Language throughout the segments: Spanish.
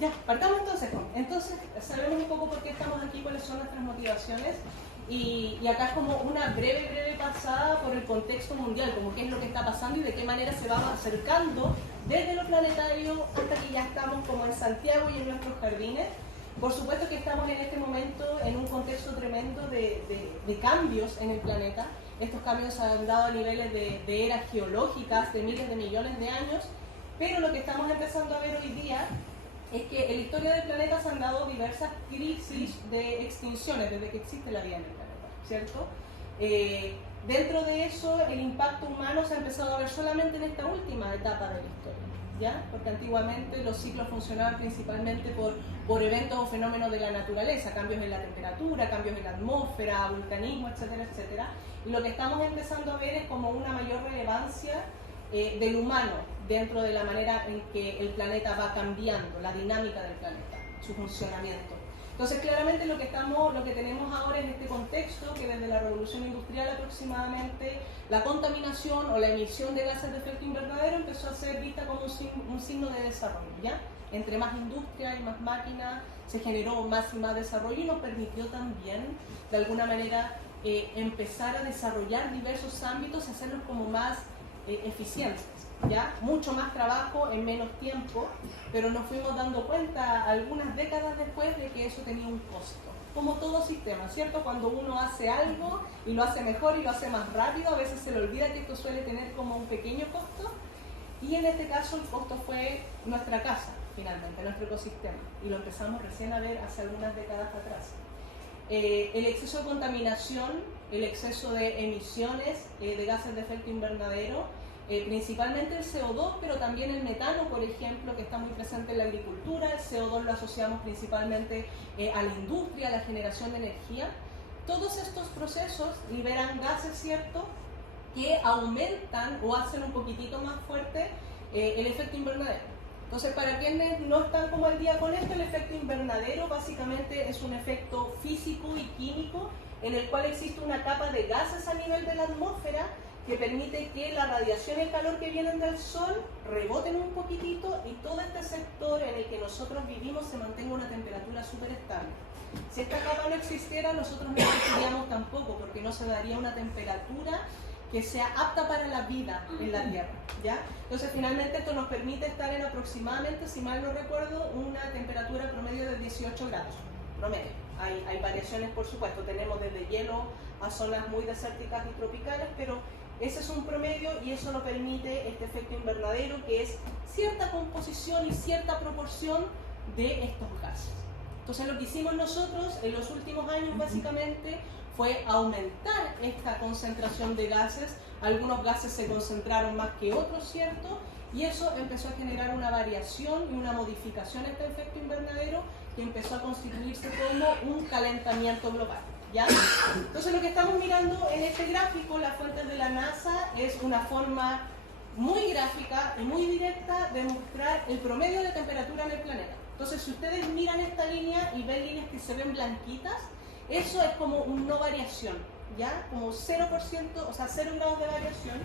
Ya, partamos entonces. Entonces, sabemos un poco por qué estamos aquí, cuáles son nuestras motivaciones. Y acá es como una breve pasada por el contexto mundial, como qué es lo que está pasando y de qué manera se va acercando desde lo planetario hasta que ya estamos como en Santiago y en nuestros jardines. Por supuesto que estamos en este momento en un contexto tremendo de cambios en el planeta. Estos cambios se han dado a niveles de eras geológicas de miles de millones de años, pero lo que estamos empezando a ver hoy día es que en la historia del planeta se han dado diversas crisis de extinciones desde que existe la vida en el planeta, ¿cierto? Dentro de eso, el impacto humano se ha empezado a ver solamente en esta última etapa de la historia, ¿ya? Porque antiguamente los ciclos funcionaban principalmente por eventos o fenómenos de la naturaleza, cambios en la temperatura, cambios en la atmósfera, vulcanismo, etcétera, etcétera. Y lo que estamos empezando a ver es como una mayor relevancia del humano dentro de la manera en que el planeta va cambiando, la dinámica del planeta, su funcionamiento. Entonces, claramente lo que tenemos ahora en este contexto, que desde la revolución industrial aproximadamente, la contaminación o la emisión de gases de efecto invernadero empezó a ser vista como un signo de desarrollo, ¿ya? Entre más industria y más máquinas se generó más y más desarrollo y nos permitió también, de alguna manera, empezar a desarrollar diversos ámbitos y hacerlos como más eficientes, ¿ya? Mucho más trabajo en menos tiempo, pero nos fuimos dando cuenta algunas décadas después de que eso tenía un costo. Como todo sistema, ¿cierto? Cuando uno hace algo y lo hace mejor y lo hace más rápido, a veces se le olvida que esto suele tener como un pequeño costo, y en este caso el costo fue nuestra casa, finalmente, nuestro ecosistema, y lo empezamos recién a ver hace algunas décadas atrás. El exceso de contaminación, el exceso de emisiones de gases de efecto invernadero, principalmente el CO2, pero también el metano, por ejemplo, que está muy presente en la agricultura. El CO2 lo asociamos principalmente a la industria, a la generación de energía. Todos estos procesos liberan gases, ¿cierto?, que aumentan o hacen un poquitito más fuerte el efecto invernadero. Entonces, para quienes no están como al día con esto, el efecto invernadero básicamente es un efecto físico y químico en el cual existe una capa de gases a nivel de la atmósfera que permite que la radiación y el calor que vienen del sol reboten un poquitito y todo este sector en el que nosotros vivimos se mantenga una temperatura súper estable. Si esta capa no existiera, nosotros no existiríamos tampoco, porque no se daría una temperatura que sea apta para la vida en la Tierra, ¿ya? Entonces, finalmente esto nos permite estar en aproximadamente, si mal no recuerdo, una temperatura promedio de 18 grados, promedio. Hay variaciones, por supuesto, tenemos desde hielo a zonas muy desérticas y tropicales, pero ese es un promedio y eso nos permite este efecto invernadero, que es cierta composición y cierta proporción de estos gases. Entonces, lo que hicimos nosotros en los últimos años, básicamente, fue aumentar esta concentración de gases. Algunos gases se concentraron más que otros, ¿cierto? Y eso empezó a generar una variación y una modificación en este efecto invernadero que empezó a constituirse como un calentamiento global, ¿ya? Entonces, lo que estamos mirando en este gráfico, las fuentes de la NASA, es una forma muy gráfica y muy directa de mostrar el promedio de temperatura en el planeta. Entonces, si ustedes miran esta línea y ven líneas que se ven blanquitas, eso es como una no variación, ¿ya? Como 0%, o sea, 0 grados de variación.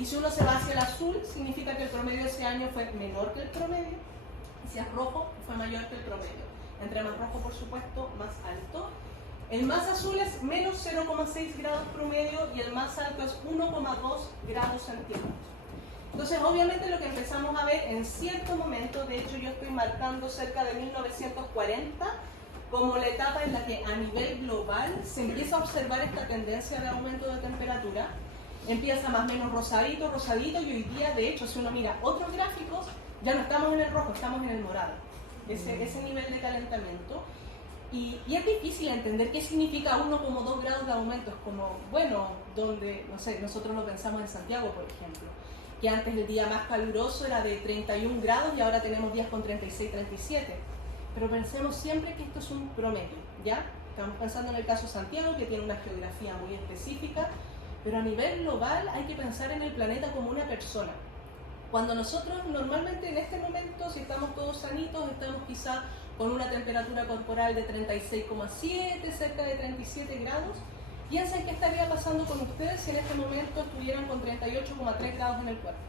Y si uno se va hacia el azul, significa que el promedio de ese año fue menor que el promedio. Y si es rojo, fue mayor que el promedio. Entre más rojo, por supuesto, más alto. El más azul es menos 0,6 grados promedio y el más alto es 1,2 grados centígrados. Entonces, obviamente, lo que empezamos a ver en cierto momento, de hecho yo estoy marcando cerca de 1940, como la etapa en la que a nivel global se empieza a observar esta tendencia de aumento de temperatura. Empieza más o menos rosadito, y hoy día, de hecho, si uno mira otros gráficos, ya no estamos en el rojo, estamos en el morado. Ese nivel de calentamiento. Y es difícil entender qué significa 1,2 grados de aumento. Es como, bueno, donde, no sé, nosotros lo pensamos en Santiago, por ejemplo, que antes el día más caluroso era de 31 grados y ahora tenemos días con 36, 37. Pero pensemos siempre que esto es un promedio, ¿ya? Estamos pensando en el caso Santiago, que tiene una geografía muy específica, pero a nivel global hay que pensar en el planeta como una persona. Cuando nosotros normalmente en este momento, si estamos todos sanitos, estamos quizá con una temperatura corporal de 36,7, cerca de 37 grados, piensen qué estaría pasando con ustedes si en este momento estuvieran con 38,3 grados en el cuerpo.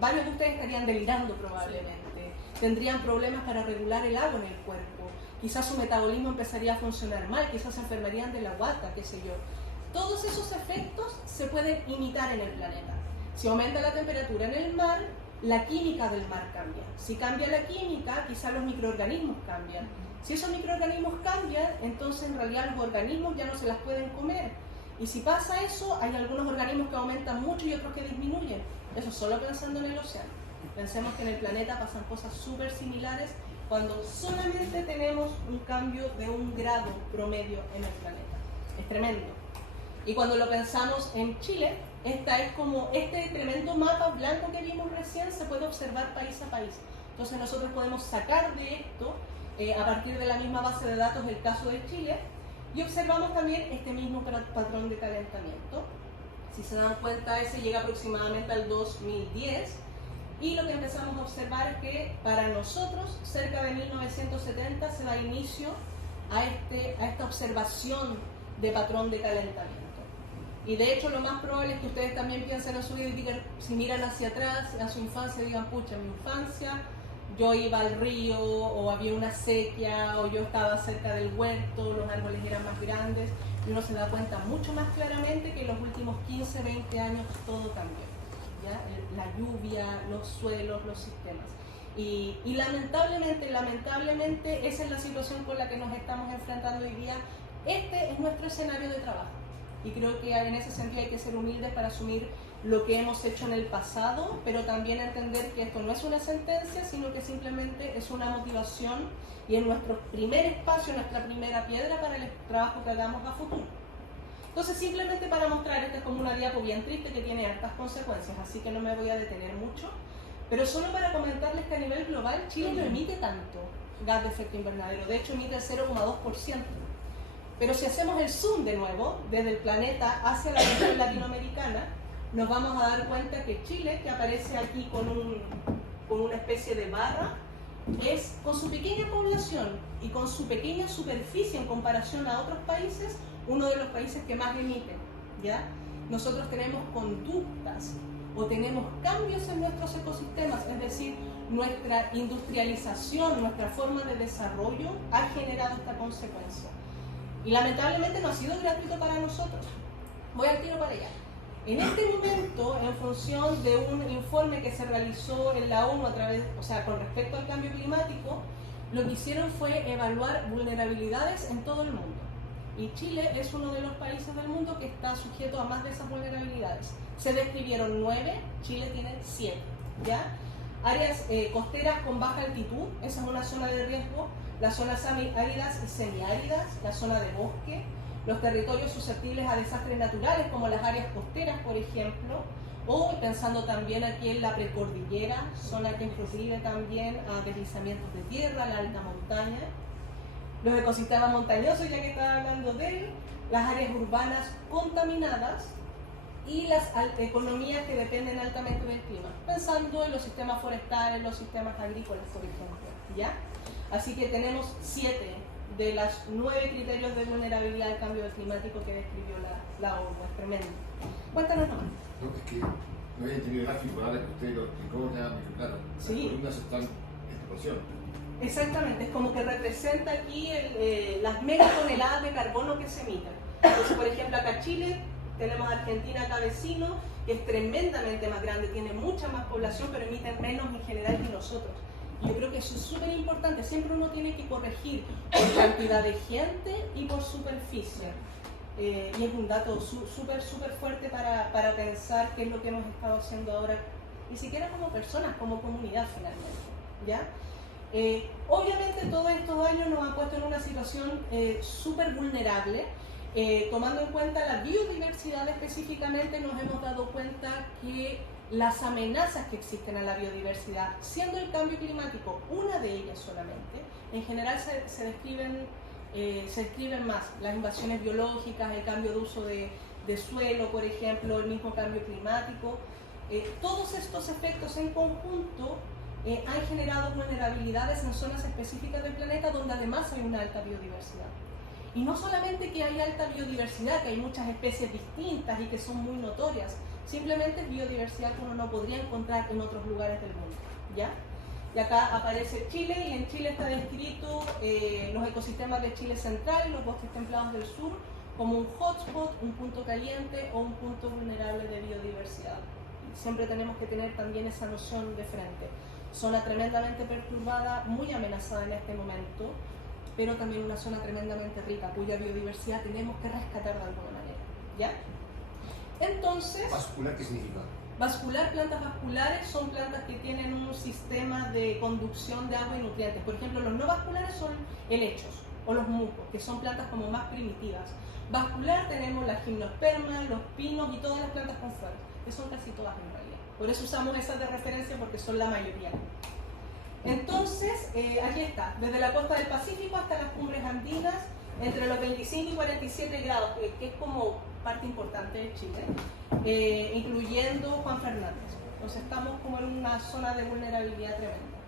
Varios de ustedes estarían delirando probablemente, tendrían problemas para regular el agua en el cuerpo, quizás su metabolismo empezaría a funcionar mal, quizás se enfermarían de la guata, qué sé yo. Todos esos efectos se pueden imitar en el planeta. Si aumenta la temperatura en el mar, la química del mar cambia. Si cambia la química, quizás los microorganismos cambian. Si esos microorganismos cambian, entonces en realidad los organismos ya no se las pueden comer. Y si pasa eso, hay algunos organismos que aumentan mucho y otros que disminuyen. Eso solo pensando en el océano. Pensemos que en el planeta pasan cosas súper similares cuando solamente tenemos un cambio de 1 grado promedio en el planeta. Es tremendo. Y cuando lo pensamos en Chile, esta es como este tremendo mapa blanco que vimos recién, se puede observar país a país. Entonces nosotros podemos sacar de esto, a partir de la misma base de datos, el caso de Chile, y observamos también este mismo patrón de calentamiento. Si se dan cuenta, ese llega aproximadamente al 2010, y lo que empezamos a observar es que para nosotros, cerca de 1970, se da inicio a esta observación de patrón de calentamiento. Y de hecho lo más probable es que ustedes también piensen en su vida y digan, si miran hacia atrás, a su infancia, digan, pucha, en mi infancia yo iba al río, o había una sequía, o yo estaba cerca del huerto, los árboles eran más grandes, y uno se da cuenta mucho más claramente que en los últimos 15, 20 años todo cambió, ¿ya? La lluvia, los suelos, los sistemas. Y lamentablemente esa es la situación con la que nos estamos enfrentando hoy día. Este es nuestro escenario de trabajo. Y creo que en ese sentido hay que ser humildes para asumir lo que hemos hecho en el pasado, pero también entender que esto no es una sentencia, sino que simplemente es una motivación y es nuestro primer espacio, nuestra primera piedra para el trabajo que hagamos a futuro. Entonces, simplemente para mostrar, esta es como una diapo bien triste que tiene hartas consecuencias, así que no me voy a detener mucho, pero solo para comentarles que a nivel global Chile no emite tanto gas de efecto invernadero, de hecho emite el 0,2%. Pero si hacemos el zoom de nuevo, desde el planeta hacia la región latinoamericana, nos vamos a dar cuenta que Chile, que aparece aquí con una especie de barra, es, con su pequeña población y con su pequeña superficie en comparación a otros países, uno de los países que más emiten, ¿ya? Nosotros tenemos conductas o tenemos cambios en nuestros ecosistemas, es decir, nuestra industrialización, nuestra forma de desarrollo ha generado esta consecuencia. Y lamentablemente no ha sido gratuito para nosotros. Voy al tiro para allá. En este momento, en función de un informe que se realizó en la ONU con respecto al cambio climático, lo que hicieron fue evaluar vulnerabilidades en todo el mundo. Y Chile es uno de los países del mundo que está sujeto a más de esas vulnerabilidades. Se describieron 9, Chile tiene 7, ¿ya? Áreas costeras con baja altitud, esa es una zona de riesgo. Las zonas áridas y semiáridas, la zona de bosque, los territorios susceptibles a desastres naturales como las áreas costeras, por ejemplo, o pensando también aquí en la precordillera, zona que inclusive también a deslizamientos de tierra, la alta montaña, los ecosistemas montañosos, ya que estaba hablando de él, las áreas urbanas contaminadas y las economías que dependen altamente del clima, pensando en los sistemas forestales, los sistemas agrícolas, por ejemplo, ¿ya? Así que tenemos 7 de los 9 criterios de vulnerabilidad al cambio climático que describió la ONU. Es tremendo. Cuéntanos nomás. No, es que no había entendido el gráfico, ahora que usted lo explicó, ya me quedó claro. Sí. Las columnas están en proporción. Exactamente, es como que representa aquí las megatoneladas de carbono que se emiten. Entonces, por ejemplo, acá Chile, tenemos a Argentina acá vecino, que es tremendamente más grande, tiene mucha más población, pero emiten menos en general que nosotros. Yo creo que eso es súper importante, siempre uno tiene que corregir por cantidad de gente y por superficie. Y es un dato súper fuerte para pensar qué es lo que hemos estado haciendo ahora, ni siquiera como personas, como comunidad finalmente, ¿ya? Obviamente todos estos años nos han puesto en una situación súper vulnerable, tomando en cuenta la biodiversidad específicamente, nos hemos dado cuenta que las amenazas que existen a la biodiversidad, siendo el cambio climático una de ellas solamente, en general se describen más las invasiones biológicas, el cambio de uso de suelo, por ejemplo, el mismo cambio climático. Todos estos efectos en conjunto han generado vulnerabilidades en zonas específicas del planeta donde además hay una alta biodiversidad. Y no solamente que hay alta biodiversidad, que hay muchas especies distintas y que son muy notorias, simplemente es biodiversidad que uno no podría encontrar en otros lugares del mundo, ¿ya? y acá aparece Chile, y en Chile está descrito los ecosistemas de Chile central y los bosques templados del sur como un hotspot, un punto caliente o un punto vulnerable de biodiversidad. Siempre tenemos que tener también esa noción de frente. Zona tremendamente perturbada, muy amenazada en este momento, pero también una zona tremendamente rica, cuya biodiversidad tenemos que rescatar de alguna manera, ¿ya? Entonces... ¿Vascular qué significa? Vascular, plantas vasculares son plantas que tienen un sistema de conducción de agua y nutrientes. Por ejemplo, los no vasculares son helechos o los musgos, que son plantas como más primitivas. Vascular tenemos la gimnosperma, los pinos y todas las plantas con flores, que son casi todas en realidad. Por eso usamos esas de referencia porque son la mayoría. Entonces, aquí está, desde la costa del Pacífico hasta las cumbres andinas, entre los 25 y 47 grados, que es como parte importante de Chile, incluyendo Juan Fernández. Entonces estamos como en una zona de vulnerabilidad tremenda.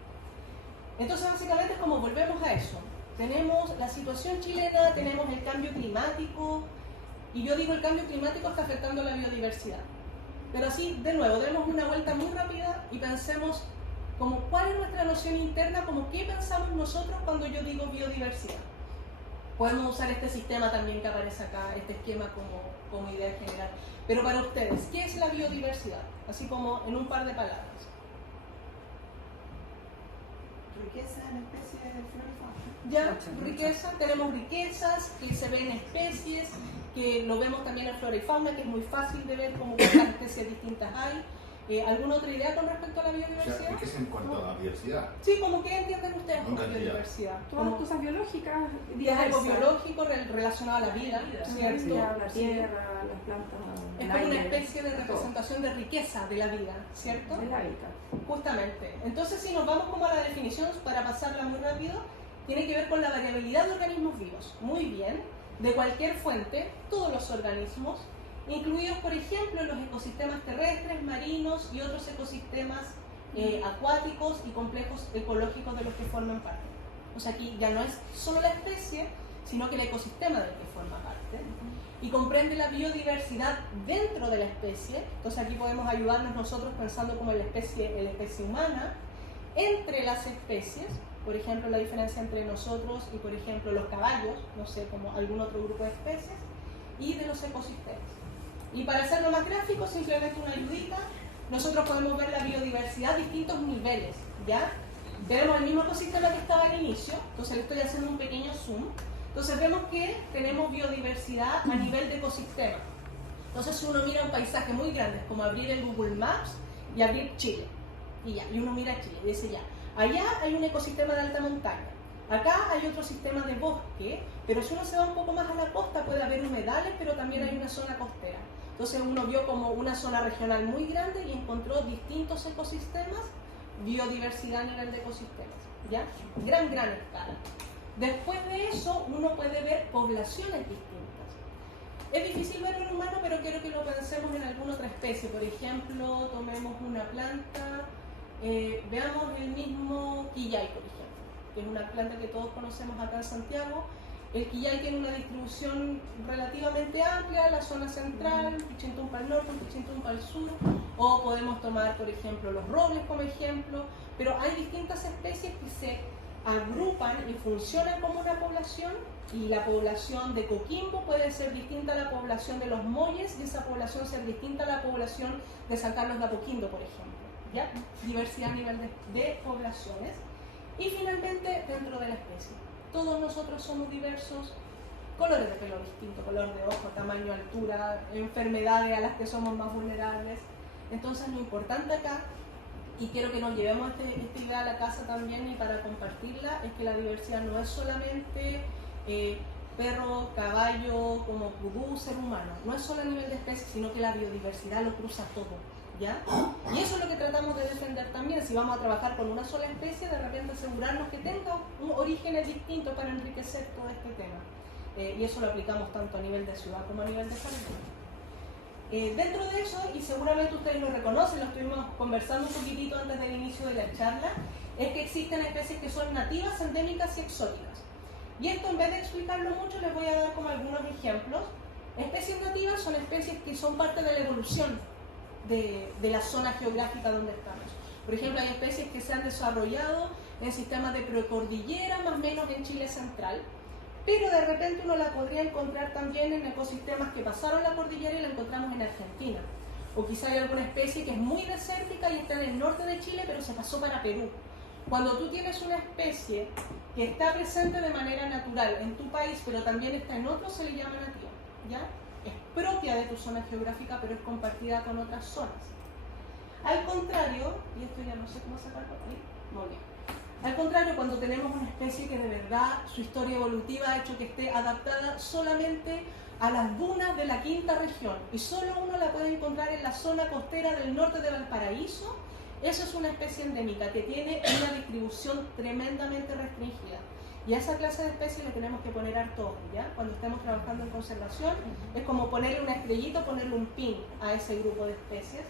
Entonces básicamente es como volvemos a eso. Tenemos la situación chilena, tenemos el cambio climático, y yo digo el cambio climático está afectando a la biodiversidad. Pero así, de nuevo, demos una vuelta muy rápida y pensemos como cuál es nuestra noción interna, como qué pensamos nosotros cuando yo digo biodiversidad. Podemos usar este sistema también que aparece acá, este esquema como idea general. Pero para ustedes, ¿qué es la biodiversidad? Así como en un par de palabras. Riqueza en especies de flora y fauna. Ya, riqueza, tenemos riquezas que se ven en especies, que lo vemos también en flora y fauna, que es muy fácil de ver como cuántas especies distintas hay. ¿Alguna otra idea con respecto a la biodiversidad? O sea, ¿qué es en cuanto a la biodiversidad? Sí, como que entienden ustedes No por entendía. biodiversidad. Todas las cosas biológicas Y es algo diversas. biológico relacionado a la vida, ¿cierto? La Sí. tierra, las plantas, Es el como una aire, especie de representación de riqueza de la vida, ¿cierto? el hábitat. Justamente. Entonces, si nos vamos como a la definición, para pasarla muy rápido, tiene que ver con la variabilidad de organismos vivos. Muy bien. De cualquier fuente, todos los organismos, incluidos, por ejemplo, los ecosistemas terrestres, marinos y otros ecosistemas acuáticos y complejos ecológicos de los que forman parte. O sea, aquí ya no es solo la especie, sino que el ecosistema del que forma parte. Y comprende la biodiversidad dentro de la especie. Entonces aquí podemos ayudarnos nosotros pensando como la especie humana, entre las especies, por ejemplo la diferencia entre nosotros y por ejemplo los caballos, no sé, como algún otro grupo de especies, y de los ecosistemas. Y para hacerlo más gráfico, simplemente una ayudita, nosotros podemos ver la biodiversidad a distintos niveles, ¿ya? Tenemos el mismo ecosistema que estaba al inicio, entonces le estoy haciendo un pequeño zoom. Entonces vemos que tenemos biodiversidad a nivel de ecosistema. Entonces si uno mira un paisaje muy grande, es como abrir el Google Maps y abrir Chile, y ya, y uno mira Chile y dice ya, allá hay un ecosistema de alta montaña, acá hay otro sistema de bosque, pero si uno se va un poco más a la costa puede haber humedales, pero también hay una zona costera. Entonces uno vio como una zona regional muy grande y encontró distintos ecosistemas, biodiversidad a nivel de ecosistemas, ¿ya? Gran escala. Después de eso uno puede ver poblaciones distintas. Es difícil verlo en humano, pero quiero que lo pensemos en alguna otra especie. Por ejemplo, tomemos una planta, veamos el mismo quillay, por ejemplo, que es una planta que todos conocemos acá en Santiago. El quillay tiene una distribución relativamente amplia, la zona central, Pichintún para el norte, Pichintún para el sur, o podemos tomar, por ejemplo, los robles como ejemplo, pero hay distintas especies que se agrupan y funcionan como una población, y la población de Coquimbo puede ser distinta a la población de los Molles, y esa población ser distinta a la población de San Carlos de Apoquindo, por ejemplo, ¿ya? Diversidad a nivel de poblaciones. Y finalmente, dentro de la especie, todos nosotros somos diversos, colores de pelo distintos, color de ojo, tamaño, altura, enfermedades a las que somos más vulnerables. Entonces lo importante acá, y quiero que nos llevemos esta idea a la casa también y para compartirla, es que la diversidad no es solamente perro, caballo, como pudú, ser humano. No es solo a nivel de especie, sino que la biodiversidad lo cruza todo, ¿ya? Y eso es lo que tratamos de defender también. Si vamos a trabajar con una sola especie, de repente asegurarnos que tenga un orígenes distintos para enriquecer todo este tema. Y eso lo aplicamos tanto a nivel de ciudad como a nivel de salud. Dentro de eso, y seguramente ustedes lo reconocen, lo estuvimos conversando un poquitito antes del inicio de la charla, es que existen especies que son nativas, endémicas y exóticas. Y esto, en vez de explicarlo mucho, les voy a dar como algunos ejemplos. Especies nativas son especies que son parte de la evolución de la zona geográfica donde estamos. Por ejemplo, hay especies que se han desarrollado en sistemas de precordillera, más o menos en Chile central, pero de repente uno la podría encontrar también en ecosistemas que pasaron la cordillera y la encontramos en Argentina. O quizá hay alguna especie que es muy desértica y está en el norte de Chile, pero se pasó para Perú. Cuando tú tienes una especie que está presente de manera natural en tu país, pero también está en otro, se le llama nativa, ¿ya? Es propia de tu zona geográfica, pero es compartida con otras zonas. Al contrario, y esto ya no sé cómo sacarlo ahí, muy bien. Al contrario, cuando tenemos una especie que de verdad su historia evolutiva ha hecho que esté adaptada solamente a las dunas de la quinta región y solo uno la puede encontrar en la zona costera del norte de Valparaíso, eso es una especie endémica que tiene una distribución tremendamente restringida. Y a esa clase de especies le tenemos que poner harto ojo, ¿ya? Cuando estemos trabajando en conservación, es como ponerle una estrellita, ponerle un pin a ese grupo de especies.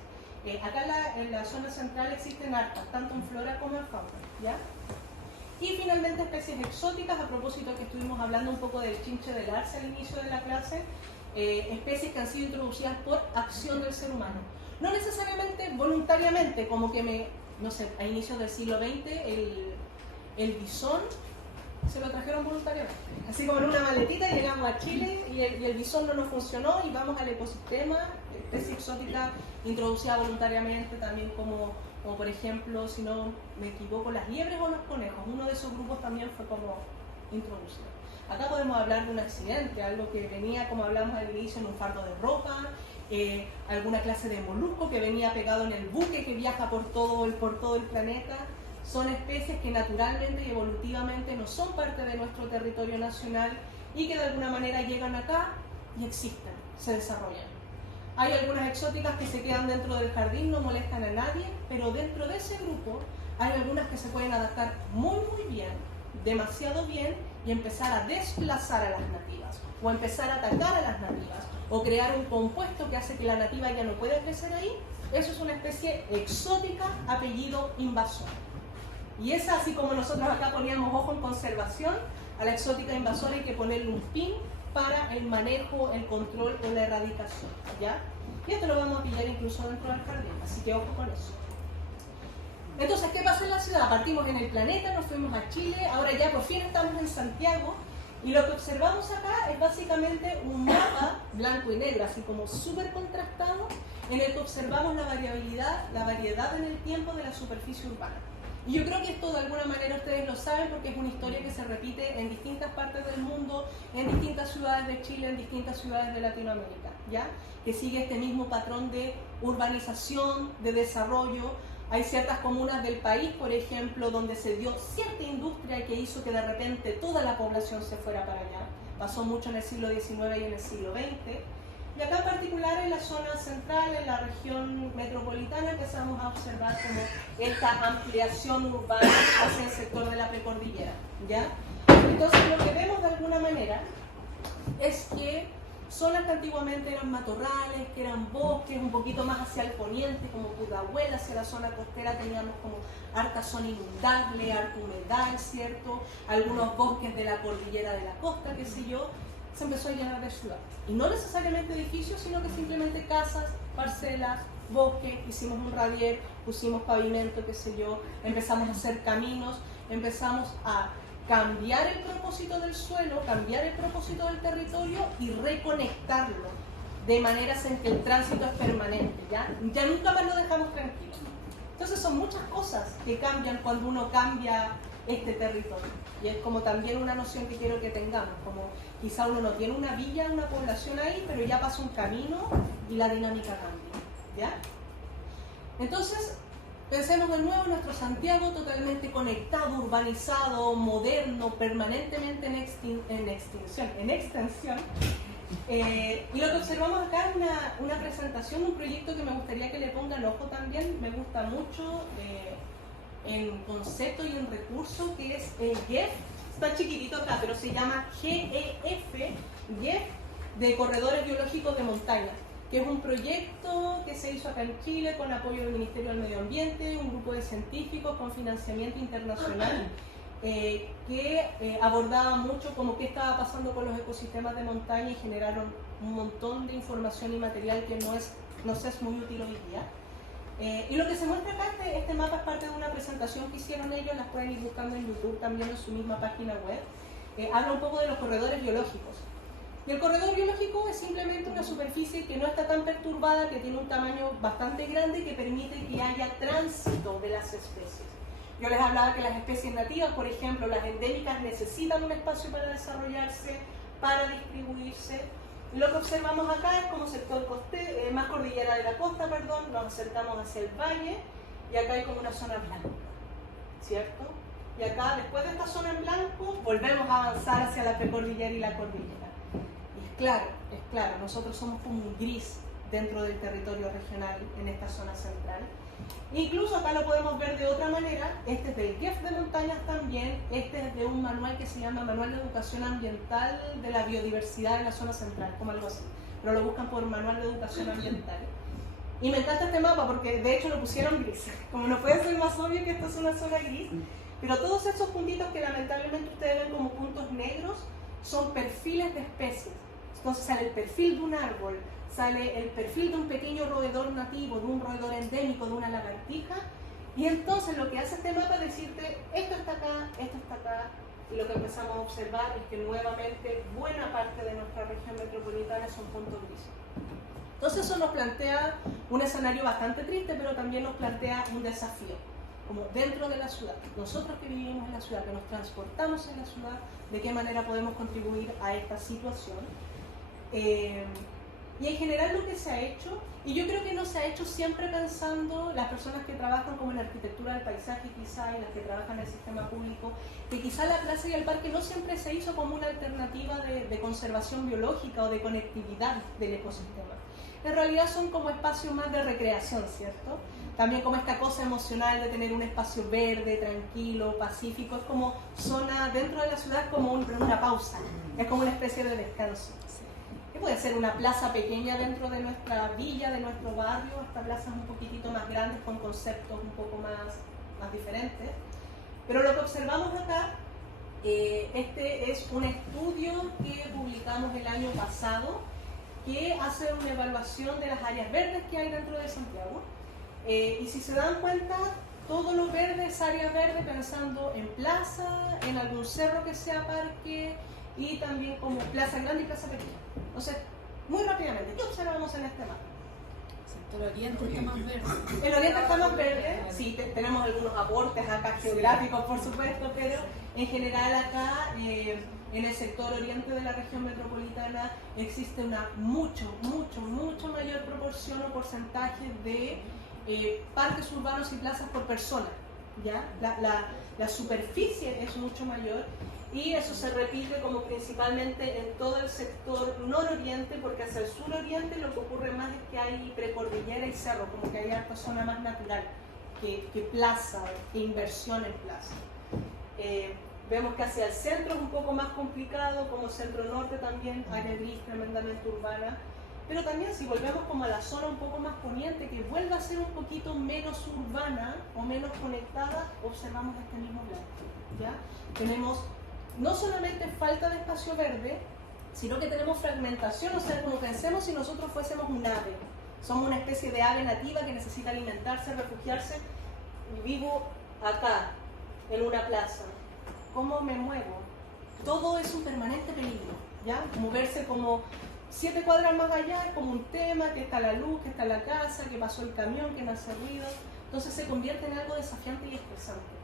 Acá en la zona central existen hartas, tanto en flora como en fauna, ¿ya? Y finalmente especies exóticas, a propósito que estuvimos hablando un poco del chinche del arce al inicio de la clase, especies que han sido introducidas por acción del ser humano. No necesariamente voluntariamente, como que no sé, a inicios del siglo XX el bisón se lo trajeron voluntariamente. Así como en una maletita llegamos a Chile y el bisón no nos funcionó y vamos al ecosistema, especie exótica introducida voluntariamente también como por ejemplo, si no me equivoco, las liebres o los conejos. Uno de esos grupos también fue como introducido. Acá podemos hablar de un accidente, algo que venía, como hablamos al inicio, en un fardo de ropa, alguna clase de molusco que venía pegado en el buque que viaja por todo el planeta. Son especies que naturalmente y evolutivamente no son parte de nuestro territorio nacional y que de alguna manera llegan acá y existen, se desarrollan. Hay algunas exóticas que se quedan dentro del jardín, no molestan a nadie, pero dentro de ese grupo hay algunas que se pueden adaptar muy bien, demasiado bien, y empezar a desplazar a las nativas, o empezar a atacar a las nativas, o crear un compuesto que hace que la nativa ya no pueda crecer ahí. Eso es una especie exótica, apellido invasor. Y esa, así como nosotros acá poníamos ojo en conservación, a la exótica invasora hay que ponerle un pin para el manejo, el control o la erradicación, ¿ya? Y esto lo vamos a pillar incluso dentro del jardín, así que ojo con eso. Entonces, ¿qué pasa en la ciudad? Partimos en el planeta, nos fuimos a Chile, ahora ya por fin estamos en Santiago, y lo que observamos acá es básicamente un mapa blanco y negro, así como súper contrastado, en el que observamos la variedad en el tiempo de la superficie urbana. Y yo creo que esto de alguna manera ustedes lo saben porque es una historia que se repite en distintas partes del mundo, en distintas ciudades de Chile, en distintas ciudades de Latinoamérica, ¿ya? Que sigue este mismo patrón de urbanización, de desarrollo. Hay ciertas comunas del país, por ejemplo, donde se dio cierta industria que hizo que de repente toda la población se fuera para allá. Pasó mucho en el siglo XIX y en el siglo XX. Y acá en particular en la zona central, en la región metropolitana, empezamos a observar como esta ampliación urbana hacia el sector de la precordillera, ¿ya? Entonces lo que vemos de alguna manera es que zonas que antiguamente eran matorrales, que eran bosques, un poquito más hacia el poniente, como Pudahuel, hacia la zona costera teníamos como harta zona inundable, harta humedad, ¿cierto? Algunos bosques de la cordillera de la costa, qué sé yo, se empezó a llenar de ciudad. Y no necesariamente edificios, sino que simplemente casas, parcelas, bosques, hicimos un radier, pusimos pavimento, qué sé yo, empezamos a hacer caminos, empezamos a cambiar el propósito del suelo, cambiar el propósito del territorio y reconectarlo de maneras en que el tránsito es permanente, ¿ya? Ya nunca más lo dejamos tranquilo. Entonces son muchas cosas que cambian cuando uno cambia este territorio. Y es como también una noción que quiero que tengamos, como quizá uno no tiene una villa, una población ahí, pero ya pasa un camino y la dinámica cambia, ¿ya? Entonces, pensemos de nuevo en nuestro Santiago totalmente conectado, urbanizado, moderno, permanentemente en extensión. Y lo que observamos acá es una presentación, un proyecto que me gustaría que le pongan ojo también, me gusta mucho en concepto y en recurso, que es GEF, está chiquitito acá, pero se llama GEF, GEF de Corredores Biológicos de Montaña, que es un proyecto que se hizo acá en Chile con apoyo del Ministerio del Medio Ambiente, un grupo de científicos con financiamiento internacional, que abordaba mucho como qué estaba pasando con los ecosistemas de montaña y generaron un montón de información y material que no es muy útil hoy día. Y lo que se muestra acá, este mapa es parte de una presentación que hicieron ellos, las pueden ir buscando en YouTube, también en su misma página web. Habla un poco de los corredores biológicos. Y el corredor biológico es simplemente una superficie que no está tan perturbada, que tiene un tamaño bastante grande y que permite que haya tránsito de las especies. Yo les hablaba que las especies nativas, por ejemplo, las endémicas, necesitan un espacio para desarrollarse, para distribuirse. Lo que observamos acá es como sector más cordillera de la costa, perdón, nos acercamos hacia el valle y acá hay como una zona blanca, ¿cierto? Y acá, después de esta zona en blanco, volvemos a avanzar hacia la precordillera y la cordillera. Y es claro, nosotros somos como un gris dentro del territorio regional en esta zona central. Incluso acá lo podemos ver de otra manera, este es del GEF de Montañas también, este es de un manual que se llama Manual de Educación Ambiental de la Biodiversidad en la Zona Central, como algo así, pero lo buscan por Manual de Educación Ambiental. Y me encanta este mapa porque de hecho lo pusieron gris, como no puede ser más obvio que esto es una zona gris, pero todos esos puntitos que lamentablemente ustedes ven como puntos negros son perfiles de especies. Entonces sale el perfil de un árbol, sale el perfil de un pequeño roedor nativo, de un roedor endémico, de una lagartija, y entonces lo que hace este mapa es decirte, esto está acá, y lo que empezamos a observar es que nuevamente buena parte de nuestra región metropolitana son puntos grises. Entonces eso nos plantea un escenario bastante triste, pero también nos plantea un desafío, como dentro de la ciudad, nosotros que vivimos en la ciudad, que nos transportamos en la ciudad, de qué manera podemos contribuir a esta situación. Y en general lo que se ha hecho, y yo creo que no se ha hecho siempre pensando las personas que trabajan como en la arquitectura del paisaje quizá, y las que trabajan en el sistema público, que quizá la plaza y el parque no siempre se hizo como una alternativa de conservación biológica o de conectividad del ecosistema. En realidad son como espacios más de recreación, ¿cierto? También como esta cosa emocional de tener un espacio verde, tranquilo, pacífico, es como zona dentro de la ciudad, como una pausa, es como una especie de descanso. Puede ser una plaza pequeña dentro de nuestra villa, de nuestro barrio, hasta plazas un poquitito más grandes con conceptos un poco más diferentes. Pero lo que observamos acá, este es un estudio que publicamos el año pasado que hace una evaluación de las áreas verdes que hay dentro de Santiago. Y si se dan cuenta, todo lo verde es área verde pensando en plaza, en algún cerro que sea parque, y también como plaza grande y plaza pequeña. Entonces, muy rápidamente, ¿qué observamos en este mapa? El oriente está más verde. El oriente está más verde, sí, tenemos algunos aportes acá geográficos, por supuesto, pero en general acá, en el sector oriente de la región metropolitana, existe una mucho mayor proporción o porcentaje de parques urbanos y plazas por persona, ¿ya? La superficie es mucho mayor. Y eso se repite como principalmente en todo el sector nororiente, porque hacia el suroriente lo que ocurre más es que hay precordillera y cerro, como que hay harta zona más natural que plaza, que inversión en plaza. Vemos que hacia el centro es un poco más complicado, como centro norte también, área gris tremendamente urbana, pero también si volvemos como a la zona un poco más poniente, que vuelva a ser un poquito menos urbana o menos conectada, observamos este mismo blanco, ¿ya? Tenemos no solamente falta de espacio verde, sino que tenemos fragmentación, o sea, como pensemos si nosotros fuésemos un ave. Somos una especie de ave nativa que necesita alimentarse, refugiarse, y vivo acá, en una plaza. ¿Cómo me muevo? Todo es un permanente peligro, ¿ya? Moverse como 7 cuadras más allá es como un tema, que está la luz, que está la casa, que pasó el camión, que nace ruido. Entonces se convierte en algo desafiante y estresante.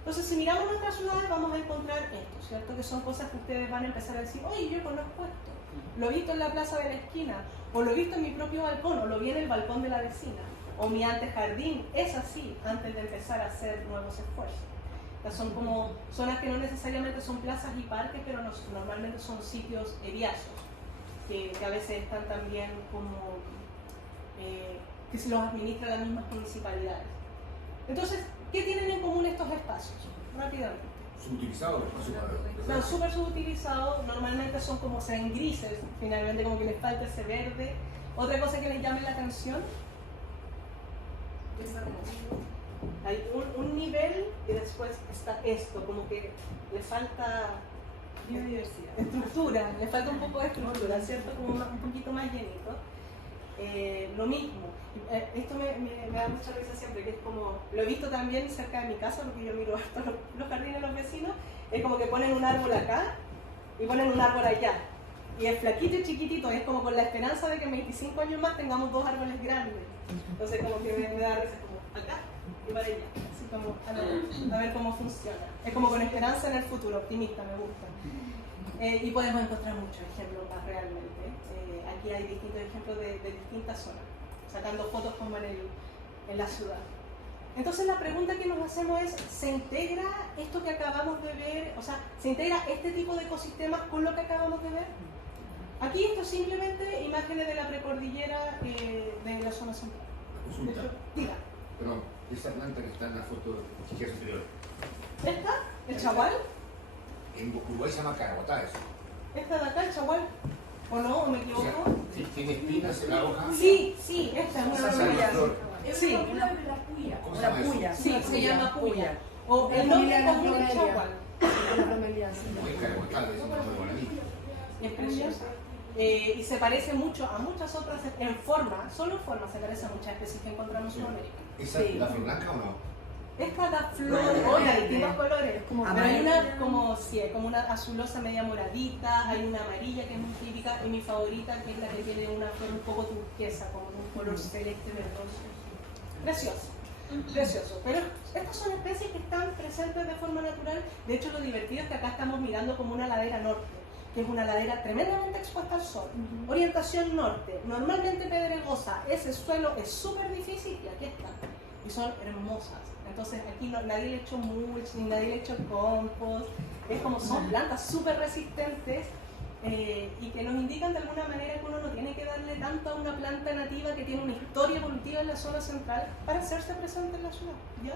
Entonces, si miramos nuestras ciudades, vamos a encontrar esto, ¿cierto? Que son cosas que ustedes van a empezar a decir, oye, yo conozco esto, lo he visto en la plaza de la esquina, o lo he visto en mi propio balcón, o lo vi en el balcón de la vecina, o mi antejardín es así, antes de empezar a hacer nuevos esfuerzos. Estas son como zonas que no necesariamente son plazas y parques, pero normalmente son sitios eriazos, que a veces están también como, que se los administran las mismas municipalidades. Entonces, ¿qué tienen en común estos espacios? Rápidamente. Subutilizados, Están súper subutilizados, normalmente son como se ven grises, finalmente como que les falta ese verde. Otra cosa que les llame la atención, hay un nivel y después está esto, como que le falta Biodiversidad. estructura, le falta un poco de estructura, ¿cierto? Como un poquito más llenito. lo mismo. Esto me da mucha risa siempre, que es como, lo he visto también cerca de mi casa, porque yo miro harto los jardines de los vecinos, es como que ponen un árbol acá y ponen un árbol allá. Y es flaquito y chiquitito, es como con la esperanza de que en 25 años más tengamos 2 árboles grandes. Entonces como que me da risa, como acá y para allá, así como a ver cómo funciona. Es como con esperanza en el futuro, optimista, me gusta. Y podemos encontrar muchos ejemplos más realmente. Aquí hay distintos ejemplos de distintas zonas, sacando fotos como en la ciudad. Entonces la pregunta que nos hacemos es, ¿se integra esto que acabamos de ver? O sea, ¿se integra este tipo de ecosistemas con lo que acabamos de ver? Aquí esto es simplemente imágenes de la precordillera de la zona central. Consulta. Diga. Perdón, esa planta que está en la foto izquierda superior. ¿Esta? ¿El chagual? En Uruguay se llama carabotá eso. ¿Esta de acá, el chagual? ¿O no? ¿O me O equivoco? sea, tiene espinas en la hoja. Sí, esta es una Esa sale puya. flor. Sí. Una puya. ¿Cómo se Una llama eso? puya. Sí, una se llama puya. O La el nombre familia común es Romelia. chagual. La Romelia, sí. Es carabotá, decimos de guaraní. Es preciosa. Y se parece mucho a muchas otras en forma, solo en forma se parece a muchas especies que encontramos en Sudamérica. ¿Esa Sí. la flor blanca o no? Esta da flor, Verde. de distintos colores, Como pero hay una amarilla. como una azulosa media moradita, hay una amarilla que es muy típica, y mi favorita que es la que tiene una flor un poco turquesa, como de un color celeste verdoso. Precioso, precioso. Pero estas son especies que están presentes de forma natural. De hecho, lo divertido es que acá estamos mirando como una ladera norte, que es una ladera tremendamente expuesta al sol. Orientación norte, normalmente pedregosa, ese suelo es súper difícil y aquí está. Y son hermosas. Entonces aquí nadie le echó mulch, ni nadie le echó compost. Es como son plantas súper resistentes y que nos indican de alguna manera que uno no tiene que darle tanto a una planta nativa que tiene una historia evolutiva en la zona central para hacerse presente en la ciudad. ¿Ya?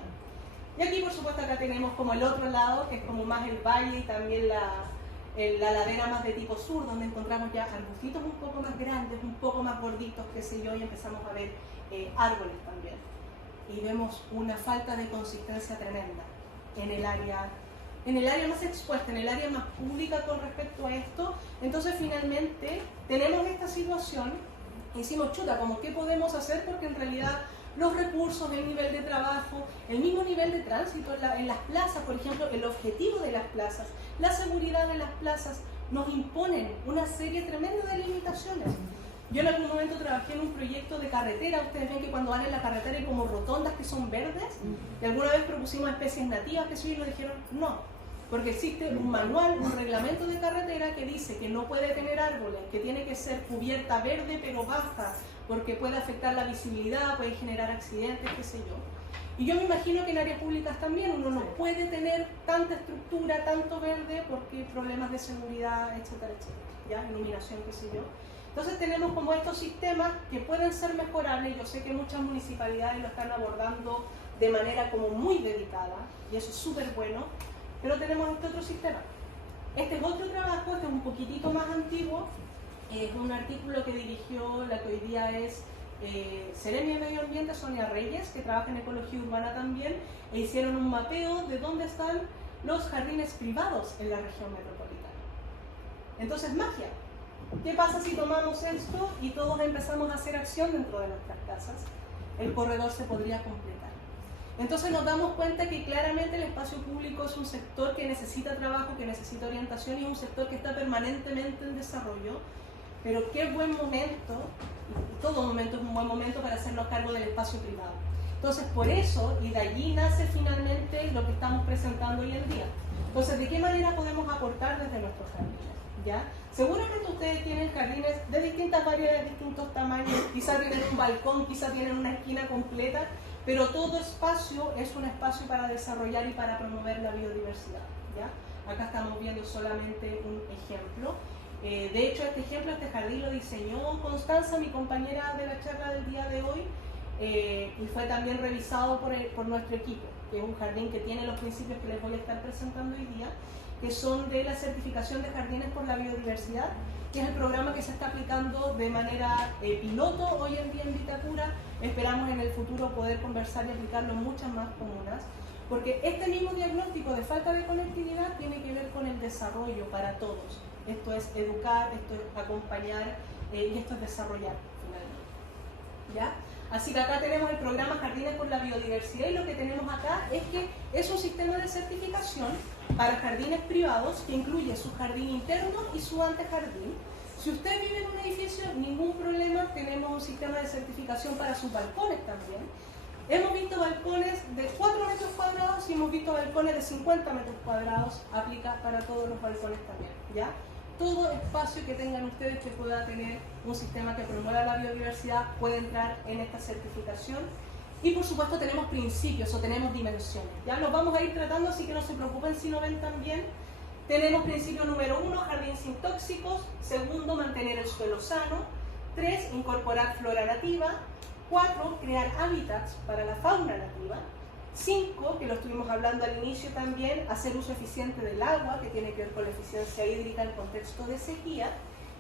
Y aquí por supuesto acá tenemos como el otro lado, que es como más el valle y también la ladera más de tipo sur, donde encontramos ya arbustitos un poco más grandes, un poco más gorditos, qué sé yo, y empezamos a ver árboles también. Y vemos una falta de consistencia tremenda en el área más expuesta, en el área más pública con respecto a esto. Entonces finalmente tenemos esta situación y decimos, chuta, como qué podemos hacer, porque en realidad los recursos, el nivel de trabajo, el mismo nivel de tránsito en las plazas, por ejemplo, el objetivo de las plazas, la seguridad de las plazas, nos imponen una serie tremenda de limitaciones. Yo en algún momento trabajé en un proyecto de carretera. Ustedes ven que cuando van en la carretera hay como rotondas que son verdes, y alguna vez propusimos especies nativas que sí, y nos dijeron no, porque existe un manual, un reglamento de carretera que dice que no puede tener árboles, que tiene que ser cubierta verde pero baja, porque puede afectar la visibilidad, puede generar accidentes, qué sé yo. Y yo me imagino que en áreas públicas también uno no puede tener tanta estructura, tanto verde, porque problemas de seguridad, etcétera, etcétera, ¿ya? Iluminación, qué sé yo. Entonces tenemos como estos sistemas que pueden ser mejorables. Yo sé que muchas municipalidades lo están abordando de manera como muy dedicada, y eso es súper bueno, pero tenemos este otro sistema. Este es otro trabajo, este es un poquitito más antiguo, es un artículo que dirigió la que hoy día es Serenia de Medio Ambiente, Sonia Reyes, que trabaja en ecología urbana también, e hicieron un mapeo de dónde están los jardines privados en la región metropolitana. Entonces, magia. ¿Qué pasa si tomamos esto y todos empezamos a hacer acción dentro de nuestras casas? El corredor se podría completar. Entonces nos damos cuenta que claramente el espacio público es un sector que necesita trabajo, que necesita orientación, y es un sector que está permanentemente en desarrollo. Pero qué buen momento, y todo momento es un buen momento para hacernos cargo del espacio privado. Entonces por eso, y de allí nace finalmente lo que estamos presentando hoy en día. Entonces, ¿de qué manera podemos aportar desde nuestros jardines? ¿Ya? Seguramente ustedes tienen jardines de distintas variedades, de distintos tamaños, quizá tienen un balcón, quizá tienen una esquina completa, pero todo espacio es un espacio para desarrollar y para promover la biodiversidad, ¿ya? Acá estamos viendo solamente un ejemplo. De hecho, este jardín lo diseñó Constanza, mi compañera de la charla del día de hoy, y fue también revisado por nuestro equipo, que es un jardín que tiene los principios que les voy a estar presentando hoy día, que son de la certificación de jardines por la biodiversidad, que es el programa que se está aplicando de manera piloto hoy en día en Vitacura. Esperamos en el futuro poder conversar y aplicarlo en muchas más comunas, porque este mismo diagnóstico de falta de conectividad tiene que ver con el desarrollo para todos. Esto es educar, esto es acompañar y esto es desarrollar finalmente. ¿ya? Así que acá tenemos el programa Jardines por la Biodiversidad, y lo que tenemos acá es que es un sistema de certificación para jardines privados que incluye su jardín interno y su antejardín. Si usted vive en un edificio, ningún problema, tenemos un sistema de certificación para sus balcones también. Hemos visto balcones de 4 metros cuadrados y hemos visto balcones de 50 metros cuadrados, aplica para todos los balcones también, ¿ya? Todo espacio que tengan ustedes que pueda tener un sistema que promueva la biodiversidad puede entrar en esta certificación. Y por supuesto tenemos principios o tenemos dimensiones. Ya los vamos a ir tratando, así que no se preocupen si no ven también. Tenemos principio número 1, jardín sin tóxicos. Segundo, mantener el suelo sano. 3, incorporar flora nativa. 4, crear hábitats para la fauna nativa. 5, que lo estuvimos hablando al inicio también, hacer uso eficiente del agua, que tiene que ver con la eficiencia hídrica en contexto de sequía.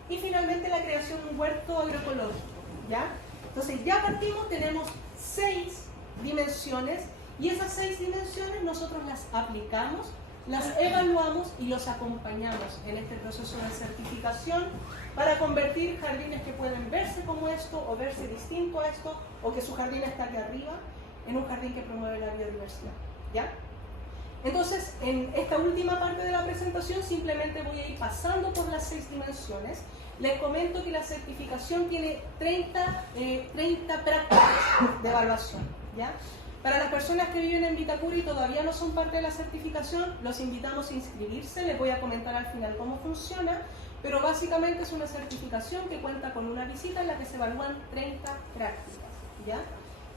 Y finalmente la creación de un huerto agroecológico, ¿ya? Entonces ya partimos, tenemos 6 dimensiones, y esas 6 dimensiones nosotros las aplicamos, las evaluamos y los acompañamos en este proceso de certificación para convertir jardines que pueden verse como esto o verse distinto a esto, o que su jardín está aquí arriba, en un jardín que promueve la biodiversidad, ¿ya? Entonces, en esta última parte de la presentación simplemente voy a ir pasando por las 6 dimensiones. Les comento que la certificación tiene 30 prácticas de evaluación, ¿ya? Para las personas que viven en Vitacura y todavía no son parte de la certificación, los invitamos a inscribirse. Les voy a comentar al final cómo funciona, pero básicamente es una certificación que cuenta con una visita en la que se evalúan 30 prácticas, ¿ya?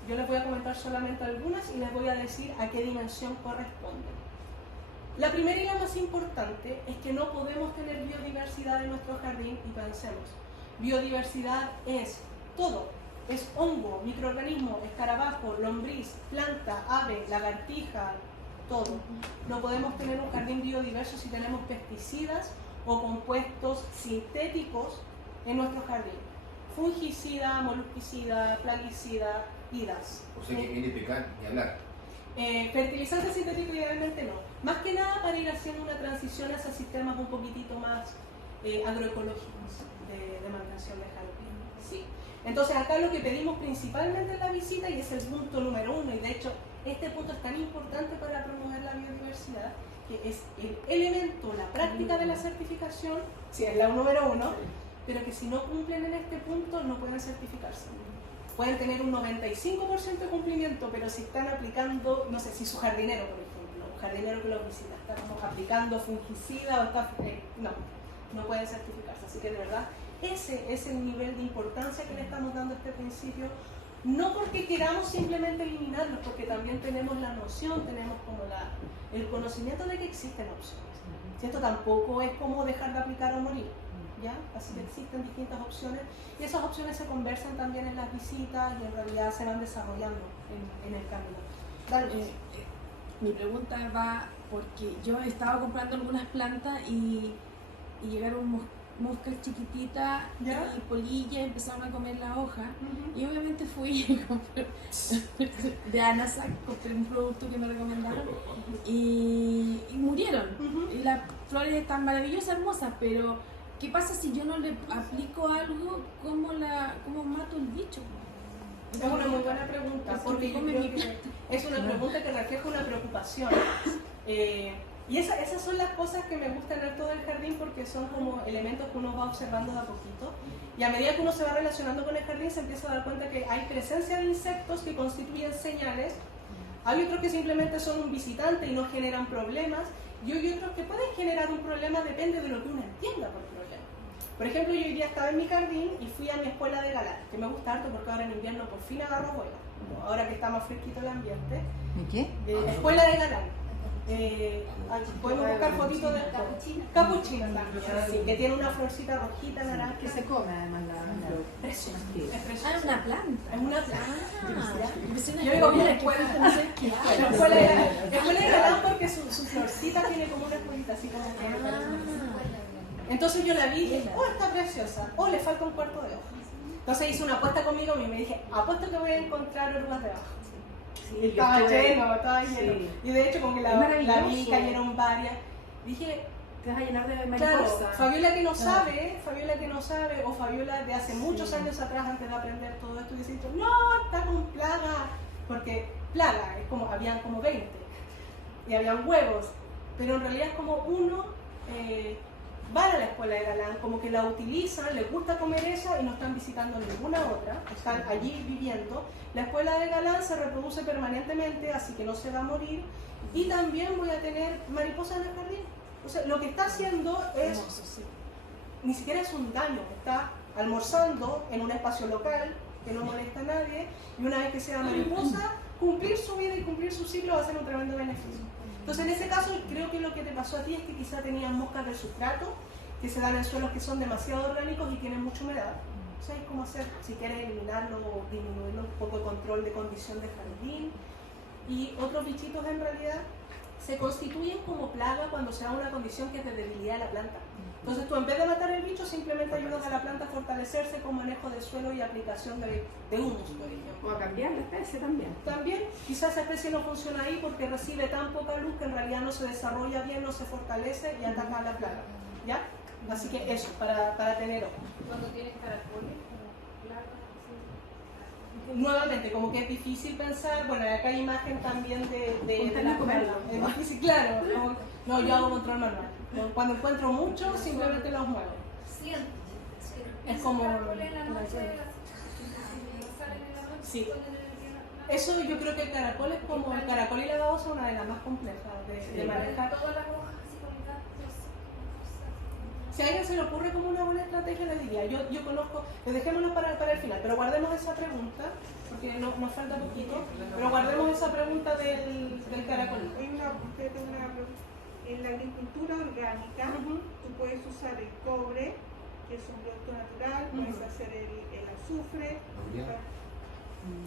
Yo les voy a comentar solamente algunas y les voy a decir a qué dimensión corresponden. La primera y la más importante es que no podemos tener biodiversidad en nuestro jardín y pensemos. Biodiversidad es todo. Es hongo, microorganismo, escarabajo, lombriz, planta, ave, lagartija, todo. No podemos tener un jardín biodiverso si tenemos pesticidas o compuestos sintéticos en nuestro jardín. Fungicida, molusquicida, plaguicida, idas. O sea que NPK ni hablar. Fertilizantes sintéticos idealmente no. Más que nada para ir haciendo una transición hacia sistemas un poquitito más agroecológicos de mantención de jardín. Sí. Entonces acá lo que pedimos principalmente en la visita, y es el punto número 1, y de hecho este punto es tan importante para promover la biodiversidad, que es el elemento, la práctica de la certificación, si es la número 1, pero que si no cumplen en este punto no pueden certificarse. Pueden tener un 95% de cumplimiento, pero si están aplicando, no sé, si su jardinero, por ejemplo, un jardinero que lo visita, está como aplicando fungicida o está... no pueden certificarse. Así que de verdad, ese es el nivel de importancia que le estamos dando a este principio, no porque queramos simplemente eliminarlos, porque también tenemos la noción, tenemos como el conocimiento de que existen opciones. Esto tampoco es como dejar de aplicar o morir, ¿ya? Así que existen distintas opciones, y esas opciones se conversan también en las visitas y en realidad se van desarrollando en el camino. Dale. Mi pregunta va porque yo estaba comprando algunas plantas y llegaron moscas chiquititas y polillas, empezaron a comer la hoja. Y obviamente fui y compré de Anasac, compré un producto que me recomendaron y murieron. Y las flores están maravillosas, hermosas, pero ¿qué pasa si yo no le aplico algo? ¿Cómo mato el bicho? Es una muy buena pregunta, porque yo creo que es una pregunta que refleja una preocupación. Y esas son las cosas que me gustan en todo el jardín, porque son como elementos que uno va observando de a poquito. Y a medida que uno se va relacionando con el jardín, se empieza a dar cuenta que hay presencia de insectos que constituyen señales. Hay otros que simplemente son un visitante y no generan problemas. Y hay otros que pueden generar un problema, depende de lo que uno entienda por problema. Por ejemplo, yo hoy día estaba en mi jardín y fui a mi espuela de galán, que me gusta harto porque ahora en invierno por fin agarro vuelo. Ahora que está más fresquito el ambiente. ¿De qué? Espuela de galán. Podemos buscar fotitos de capuchina también, sí, que tiene una florcita rojita, naranja. Que se come además la Preciosa. Es preciosa. Ah, es una planta. Es una planta. Yo digo que escuela, no sé qué. Espuela de galán porque su florcita tiene como una espuelita así como que. Entonces yo la vi y dije, oh, está preciosa, oh, le falta un cuarto de hoja. Entonces hice una apuesta conmigo y me dije, apuesto que voy a encontrar orugas de hoja. Sí, estaba lleno. Sí. Y de hecho, como que la vi, cayeron varias. Dije, te vas a llenar de Claro, mariposas. Fabiola que no sabe, o Fabiola de hace muchos años atrás, antes de aprender todo esto, dice, no, está con plaga, porque plaga, es como, habían como 20, y habían huevos, pero en realidad es como uno, van a la escuela de Galán, como que la utilizan, les gusta comer esa y no están visitando ninguna otra, están allí viviendo. La escuela de Galán se reproduce permanentemente, así que no se va a morir, y también voy a tener mariposas en el jardín. O sea, lo que está haciendo es, ni siquiera es un daño, está almorzando en un espacio local que no molesta a nadie, y una vez que sea mariposa, cumplir su vida y cumplir su ciclo va a ser un tremendo beneficio. Entonces, en ese caso, creo que lo que te pasó a ti es que quizá tenías moscas de sustrato, que se dan en suelos que son demasiado orgánicos y tienen mucha humedad. ¿Sabes cómo hacer? Si quieres eliminarlo o disminuirlo, un poco de control de condición de jardín. Y otros bichitos en realidad se constituyen como plaga cuando se da una condición que es de debilidad de la planta. Entonces tú en vez de matar el bicho simplemente ayudas a la planta a fortalecerse con manejo de suelo y aplicación de humus, por ejemplo. O a cambiar la especie también. También quizás esa especie no funciona ahí porque recibe tan poca luz que en realidad no se desarrolla bien, no se fortalece y ataca a la plaga. ¿Ya? Así que eso, para tener ojo. Cuando tienes caracoles, como plagas, Nuevamente, como que es difícil pensar, bueno, acá hay imagen también de Póntale a comerla. es difícil, claro, no, yo hago control manual. Cuando encuentro mucho, simplemente los muevo. siento. Es como- Caracoles en la noche, salen en la noche. Sí. Eso yo creo que el caracol es como el caracol y la babosa, una de las más complejas de manejar. Todas las hojas así colgadas. Si a alguien se le ocurre como una buena estrategia, le diría, yo conozco, dejémonos para el final, pero guardemos esa pregunta, porque nos falta poquito, pero guardemos esa pregunta del caracol. Usted tiene una pregunta. En la agricultura orgánica, tú puedes usar el cobre, que es un producto natural, puedes hacer el azufre.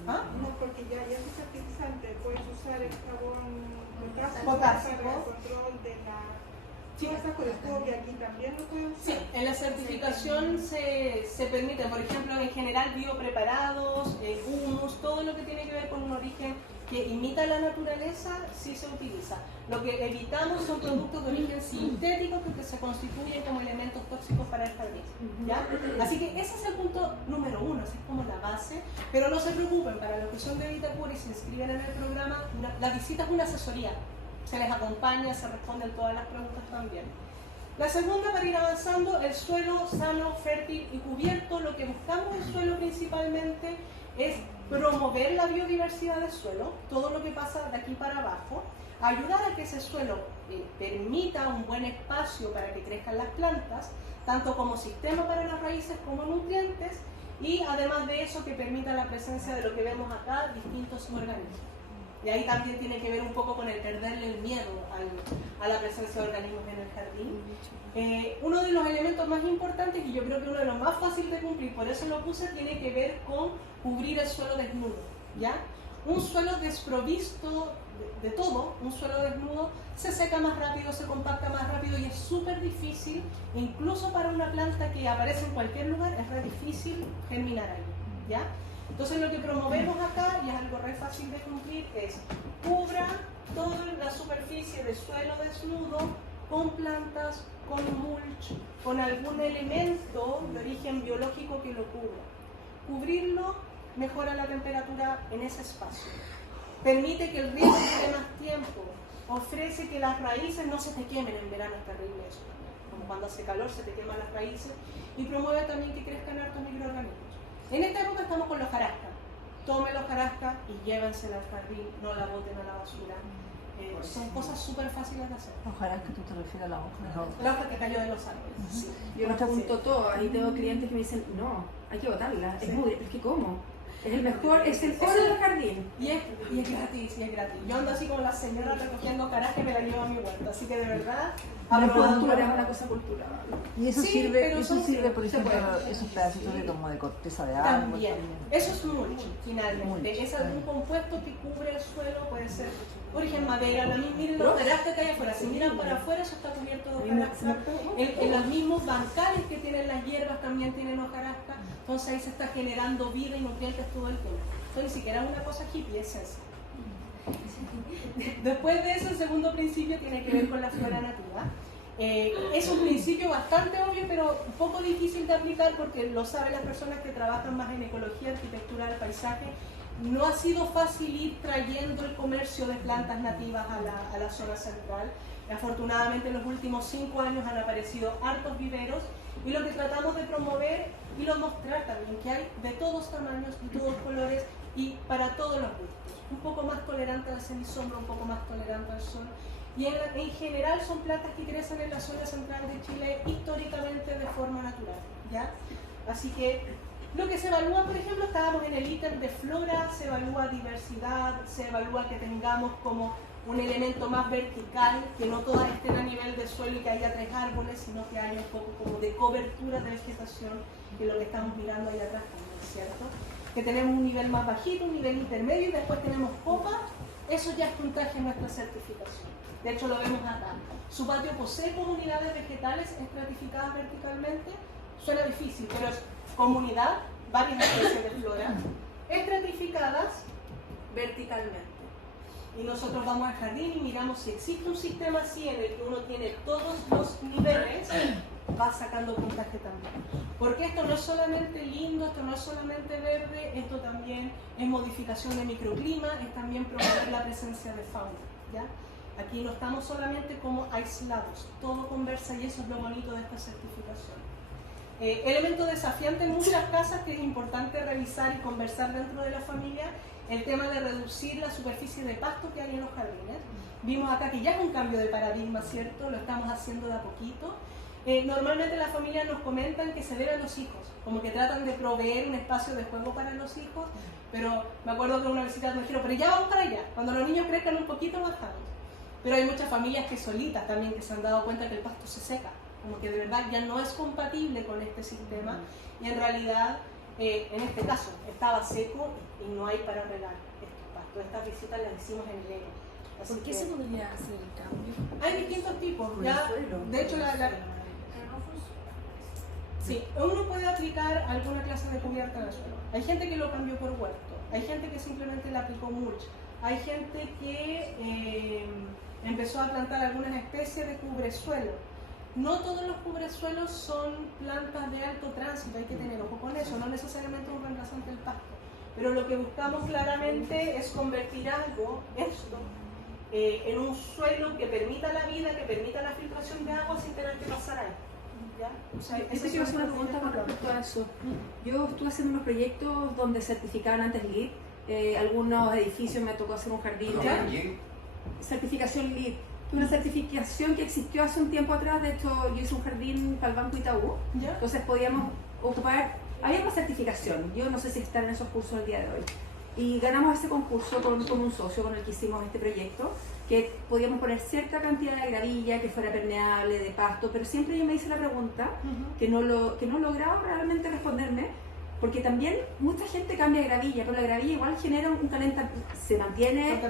¿Ah? No, porque ya es fertilizante, puedes usar el jabón Potásico. para el control de la... Sí, está con el cobre aquí también lo puedes Sí, usar. en la certificación se permite, por ejemplo, en general biopreparados, humus, todo lo que tiene que ver con un origen que imita la naturaleza, sí se utiliza. Lo que evitamos son productos de origen sintético que se constituyen como elementos tóxicos para el jardín. ¿Ya? Así que ese es el punto número uno, esa es como la base. Pero no se preocupen, para los que son de Vitacura y se inscriben en el programa, la visita es una asesoría. Se les acompaña, se responden todas las preguntas también. La segunda, para ir avanzando, el suelo sano, fértil y cubierto. Lo que buscamos en el suelo principalmente es promover la biodiversidad del suelo, todo lo que pasa de aquí para abajo, ayudar a que ese suelo permita un buen espacio para que crezcan las plantas, tanto como sistema para las raíces como nutrientes, y además de eso que permita la presencia de lo que vemos acá, distintos organismos. Y ahí también tiene que ver un poco con el perderle el miedo a la presencia de organismos en el jardín. Uno de los elementos más importantes, y yo creo que uno de los más fáciles de cumplir, por eso lo puse, tiene que ver con cubrir el suelo desnudo. ¿Ya? Un suelo desprovisto de todo, un suelo desnudo, se seca más rápido, se compacta más rápido y es súper difícil, incluso para una planta que aparece en cualquier lugar, es re difícil germinar ahí. ¿Ya? Entonces lo que promovemos acá, y es algo re fácil de cumplir, es cubra toda la superficie de suelo desnudo con plantas, con mulch, con algún elemento de origen biológico que lo cubra. Cubrirlo mejora la temperatura en ese espacio. Permite que el riego dure más tiempo. Ofrece que las raíces no se te quemen en verano, es terrible eso también. Como cuando hace calor se te queman las raíces. Y promueve también que crezcan hartos microorganismos. En esta época estamos con los jarascas. Tomen los jarascas y llévensela al jardín, no la boten a la basura. Son cosas súper fáciles de hacer. Ojalá que tú te refieras a la hoja. La hoja que cayó de los árboles. Sí. Yo lo apunto todo, ahí tengo clientes que me dicen, no, hay que botarla, es muy, es que ¿cómo? Es el mejor, es el oro del jardín. Y es gratis, y es gratis. Yo ando así como la señora recogiendo caras que me la llevo a mi huerta, así que de verdad, La aprobado. cultura es una cosa cultural. Y eso Sí, sirve, pero eso son- sirve, por se ejemplo, puede. esos pedacitos de como de corteza de árbol. También. Eso es mulch, finalmente. Mulch. Es algún compuesto que cubre el suelo, puede ser origen madera. Miren los jarascas que hay afuera. Si miran para afuera, eso está cubierto de hojarasca. En los mismos bancales que tienen las hierbas también tienen hojarasca. Entonces ahí se está generando vida y nutrientes todo el tiempo. Entonces ni siquiera es una cosa hippie, es eso. Después de eso, el segundo principio tiene que ver con la flora nativa. Es un principio bastante obvio, pero un poco difícil de aplicar porque lo saben las personas que trabajan más en ecología, arquitectura del paisaje. No ha sido fácil ir trayendo el comercio de plantas nativas a la zona central. Afortunadamente en los últimos 5 años han aparecido hartos viveros y lo que tratamos de promover y lo mostrar también, que hay de todos tamaños y todos colores y para todos los gustos. Un poco más tolerante al semisombra, un poco más tolerante al sol. Y en general son plantas que crecen en la zona central de Chile históricamente de forma natural, ¿ya? Así que lo que se evalúa, por ejemplo, estábamos en el ítem de flora, se evalúa diversidad, se evalúa que tengamos como un elemento más vertical, que no todas estén a nivel de suelo y que haya 3 árboles, sino que haya un poco como de cobertura de vegetación, que es lo que estamos mirando ahí atrás también, ¿cierto? Que tenemos un nivel más bajito, un nivel intermedio y después tenemos copa. Eso ya es puntaje en nuestra certificación. De hecho lo vemos acá. Su patio posee comunidades vegetales estratificadas verticalmente. Suena difícil, pero es comunidad, varias especies de flora, estratificadas verticalmente. Y nosotros vamos al jardín y miramos si existe un sistema así en el que uno tiene todos los niveles, va sacando puntaje también. Porque esto no es solamente lindo, esto no es solamente verde, esto también es modificación de microclima, es también promover la presencia de fauna, ¿ya? Aquí no estamos solamente como aislados, todo conversa y eso es lo bonito de esta certificación. Elemento desafiante en muchas casas que es importante revisar y conversar dentro de la familia, el tema de reducir la superficie de pasto que hay en los jardines. Vimos acá que ya es un cambio de paradigma, ¿cierto? Lo estamos haciendo de a poquito. Normalmente las familias nos comentan que se debe a los hijos, como que tratan de proveer un espacio de juego para los hijos, pero me acuerdo que una visita me dijeron, pero ya vamos para allá, cuando los niños crezcan un poquito bajamos. Pero hay muchas familias que solitas también que se han dado cuenta que el pasto se seca, como que de verdad ya no es compatible con este sistema y en realidad, en este caso, estaba seco y no hay para regar estos pastos. Estas visitas las hicimos en enero. ¿Por qué se podría hacer el cambio? Hay distintos tipos. Ya, de hecho, sí, uno puede aplicar alguna clase de cubierta en el suelo. Hay gente que lo cambió por huerto, hay gente que simplemente le aplicó mulch, hay gente que empezó a plantar algunas especies de cubresuelo. No todos los cubresuelos son plantas de alto tránsito, hay que tener ojo con eso, no necesariamente un reemplazante del pasto. Pero lo que buscamos claramente es convertir algo, esto, en un suelo que permita la vida, que permita la filtración de agua sin tener que pasar ahí. ¿Ya? O sea, Yo quiero hacer una pregunta con respecto a eso. Yo estuve haciendo unos proyectos donde certificaban antes LEED. Algunos edificios me tocó hacer un jardín. Certificación LEED. Una certificación que existió hace un tiempo atrás. De hecho, yo hice un jardín para el Banco Itaú. ¿Ya? Entonces podíamos ocupar. Había una certificación. Yo no sé si están en esos cursos el día de hoy. Y ganamos ese concurso con un socio con el que hicimos este proyecto, que podíamos poner cierta cantidad de gravilla, que fuera permeable, de pasto, pero siempre yo me hice la pregunta, que no lograba realmente responderme, porque también mucha gente cambia de gravilla, pero la gravilla igual genera un calentamiento, se mantiene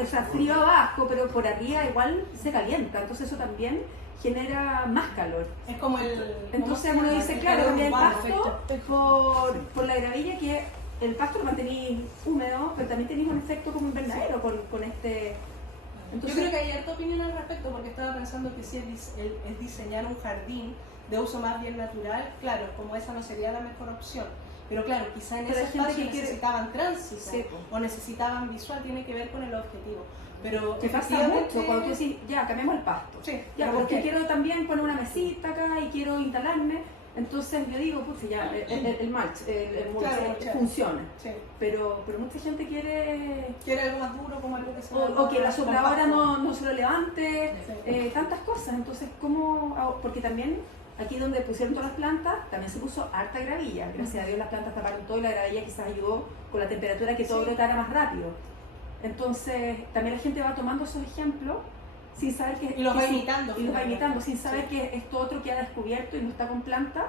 o sea, frío abajo, pero por arriba igual se calienta, entonces eso también genera más calor. Es como el... Entonces uno dice, claro, cambia el pasto por la gravilla, que el pasto lo mantenéis húmedo, pero también tenéis un efecto como invernadero con este... Entonces, yo creo que hay harta opinión al respecto, porque estaba pensando que si es diseñar un jardín de uso más bien natural, claro, como esa no sería la mejor opción. Pero claro, quizá en ese espacio necesitaban tránsito, sí, o necesitaban visual, tiene que ver con el objetivo. Pero te pasa mucho cuando tú decís, ya, cambiamos el pasto. Sí, ya, porque quiero también poner una mesita acá y quiero instalarme. Entonces yo digo, pues ya, el mulch, claro, funciona. Sí. Pero mucha gente quiere algo más duro, como algo que se o que la sopladora no se lo levante, sí. Tantas cosas. Entonces, ¿cómo hago? Porque también aquí donde pusieron todas las plantas, también se puso harta gravilla. Gracias a Dios las plantas taparon todo y la gravilla quizás ayudó con la temperatura que todo brotara más rápido. Entonces, también la gente va tomando esos ejemplos sin saber que... Y los va imitando. Y los va imitando, sin saber que esto otro que ha descubierto y no está con planta.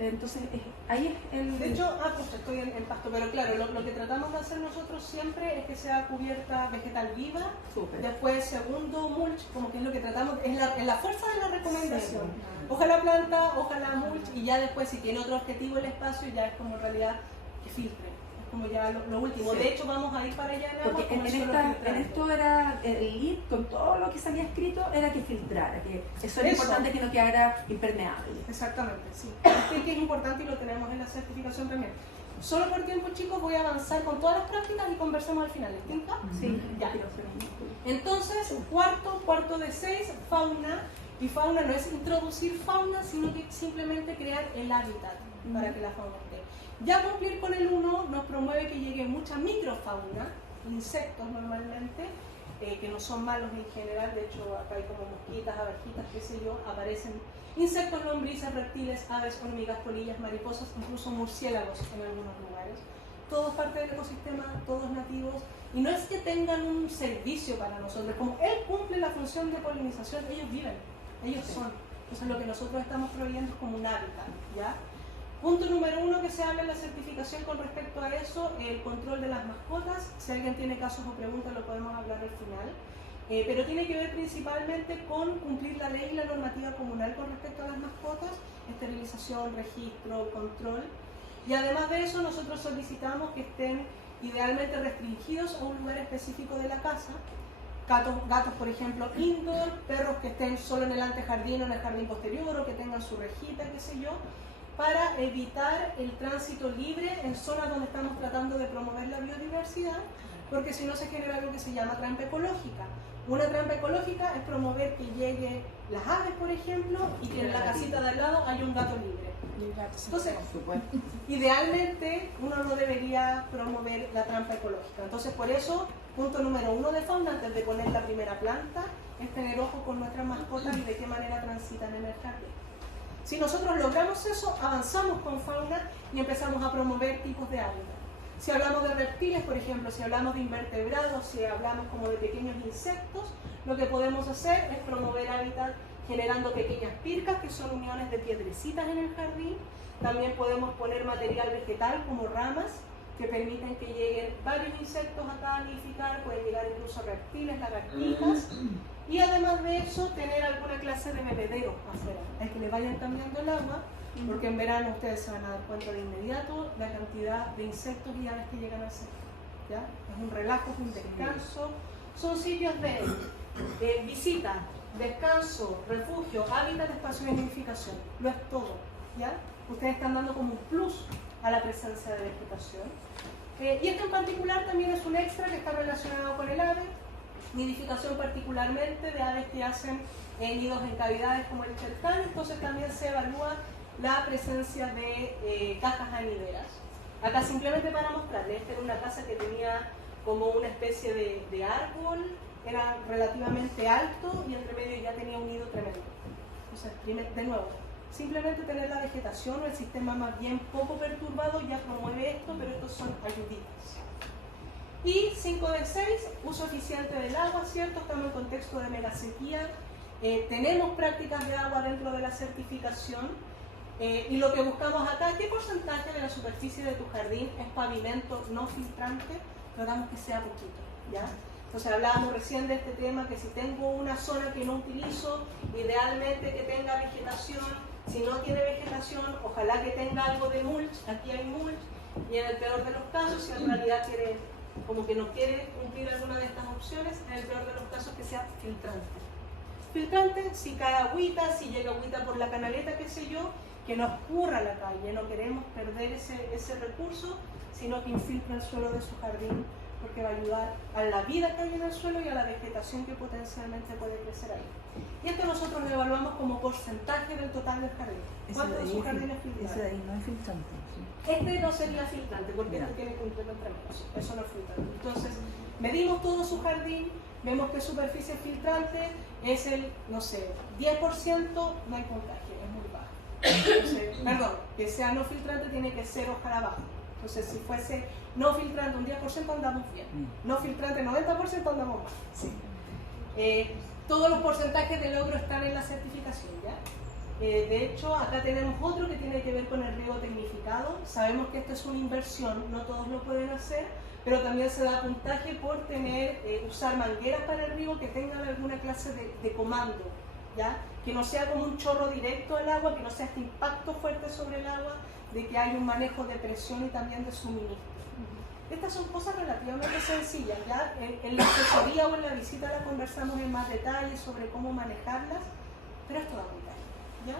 Entonces, ahí es el... De hecho, pues estoy en pasto, pero claro, lo que tratamos de hacer nosotros siempre es que sea cubierta vegetal viva. Súper. Después, segundo, mulch, como que es lo que tratamos, es la fuerza de la recomendación. Sí. Ojalá planta, ojalá mulch, y ya después, si tiene otro objetivo el espacio, ya es como en realidad que filtre. Es como ya lo último. Sí. De hecho, vamos a ir para allá en agua. Porque como en suelo filtrante. esto era el lead, con todo lo que se había escrito, era que filtrara, que eso era Eso. importante, que no quedara impermeable. Exactamente, sí. Es que es importante y lo tenemos en la certificación también. Solo por tiempo, chicos, voy a avanzar con todas las prácticas y conversemos al final. ¿Les tinca? Sí, Ya. Entonces, cuarto de 6, fauna. Y fauna no es introducir fauna, sino que simplemente crear el hábitat para que la fauna esté. Ya cumplir con el 1 nos promueve que llegue mucha microfauna, insectos normalmente, que no son malos en general. De hecho, acá hay como mosquitas, abejitas, qué sé yo, aparecen insectos, lombrices, reptiles, aves, hormigas, polillas, mariposas, incluso murciélagos en algunos lugares. Todos parte del ecosistema, todos nativos, y no es que tengan un servicio para nosotros, como él cumple la función de polinización, ellos viven, ellos son. Entonces lo que nosotros estamos proveyendo es como un hábitat, ¿ya? Punto número 1 que se habla en la certificación con respecto a eso, el control de las mascotas. Si alguien tiene casos o preguntas lo podemos hablar al final. Pero tiene que ver principalmente con cumplir la ley y la normativa comunal con respecto a las mascotas, esterilización, registro, control. Y además de eso, nosotros solicitamos que estén idealmente restringidos a un lugar específico de la casa. Gatos, por ejemplo, indoor, perros que estén solo en el antejardín o en el jardín posterior, o que tengan su rejita, qué sé yo, para evitar el tránsito libre en zonas donde estamos tratando de promover la biodiversidad, porque si no se genera algo que se llama trampa ecológica. Una trampa ecológica es promover que lleguen las aves, por ejemplo, y que en la casita de al lado haya un gato libre. Entonces, idealmente uno no debería promover la trampa ecológica. Entonces, por eso, punto número 1 de fauna, antes de poner la primera planta, es tener ojo con nuestras mascotas y de qué manera transitan en el jardín. Si nosotros logramos eso, avanzamos con fauna y empezamos a promover tipos de hábitat. Si hablamos de reptiles, por ejemplo, si hablamos de invertebrados, si hablamos como de pequeños insectos, lo que podemos hacer es promover hábitat generando pequeñas pircas, que son uniones de piedrecitas en el jardín. También podemos poner material vegetal como ramas, que permiten que lleguen varios insectos acá a nidificar, pueden llegar incluso reptiles, lagartijas. Y además de eso, tener alguna clase de bebedero afuera, al que le vayan cambiando el agua, porque en verano ustedes se van a dar cuenta de inmediato la cantidad de insectos y aves que llegan al centro. ¿Ya? Es un relajo, es un descanso. Son sitios de visita, descanso, refugio, hábitat, espacio de nidificación. Lo es todo. ¿Ya? Ustedes están dando como un plus a la presencia de vegetación. Y esto en particular también es un extra que está relacionado con el ave. Nidificación particularmente de aves que hacen nidos en cavidades como el chertán. Entonces también se evalúa la presencia de cajas anideras. Acá simplemente para mostrarles, esta era una casa que tenía como una especie de árbol, era relativamente alto y entre medio ya tenía un nido tremendo. Entonces, de nuevo, simplemente tener la vegetación o el sistema más bien poco perturbado ya promueve esto, pero estos son ayuditas. Y 5 de 6, uso eficiente del agua, ¿cierto? Estamos en contexto de megasequía, tenemos prácticas de agua dentro de la certificación, y lo que buscamos acá, ¿qué porcentaje de la superficie de tu jardín es pavimento no filtrante? Tratamos que sea poquito, ¿ya? Entonces hablábamos recién de este tema, que si tengo una zona que no utilizo, idealmente que tenga vegetación. Si no tiene vegetación, ojalá que tenga algo de mulch, aquí hay mulch, y en el peor de los casos, si en realidad quiere, como que no quiere cumplir alguna de estas opciones, en el peor de los casos que sea filtrante. Filtrante, si cae agüita, si llega agüita por la canaleta, qué sé yo, que no escurra la calle, no queremos perder ese recurso, sino que infiltre el suelo de su jardín, porque va a ayudar a la vida que hay en el suelo y a la vegetación que potencialmente puede crecer ahí. Y esto nosotros lo evaluamos como porcentaje del total del jardín. ¿Cuánto de su jardín es filtrante? Ese de ahí no es filtrante. Sí. Este no sería filtrante, porque Ya. este tiene que cumplir entre menos. Eso no es filtrante. Entonces, medimos todo su jardín, vemos que superficie filtrante es el, no sé, 10%, no hay puntaje, es muy bajo. Entonces, perdón, que sea no filtrante tiene que ser ojalá abajo. Entonces, si fuese no filtrante un 10% andamos bien. No filtrante 90% andamos mal. Sí. Todos los porcentajes de logro están en la certificación, ¿ya? De hecho, acá tenemos otro que tiene que ver con el riego tecnificado. Sabemos que esto es una inversión, no todos lo pueden hacer, pero también se da puntaje por usar mangueras para el riego que tengan alguna clase de comando, ¿ya? Que no sea como un chorro directo al agua, que no sea este impacto fuerte sobre el agua, de que hay un manejo de presión y también de suministro, Estas son cosas relativamente sencillas, ¿ya? En la asesoría o en la visita la conversamos en más detalle sobre cómo manejarlas, pero esto da muy tarde, ¿ya?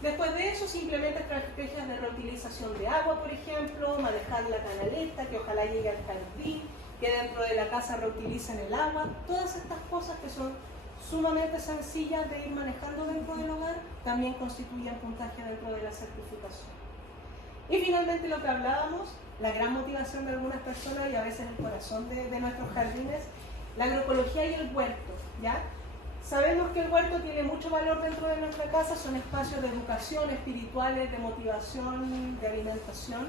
Después de eso, simplemente estrategias de reutilización de agua, por ejemplo, manejar la canaleta, que ojalá llegue al jardín, que dentro de la casa reutilicen el agua, todas estas cosas que son sumamente sencillas de ir manejando dentro del hogar, también constituyen puntaje dentro de la certificación. Y finalmente lo que hablábamos, la gran motivación de algunas personas y a veces el corazón de nuestros jardines, la agroecología y el huerto, ¿ya? Sabemos que el huerto tiene mucho valor dentro de nuestra casa, son espacios de educación, espirituales, de motivación, de alimentación,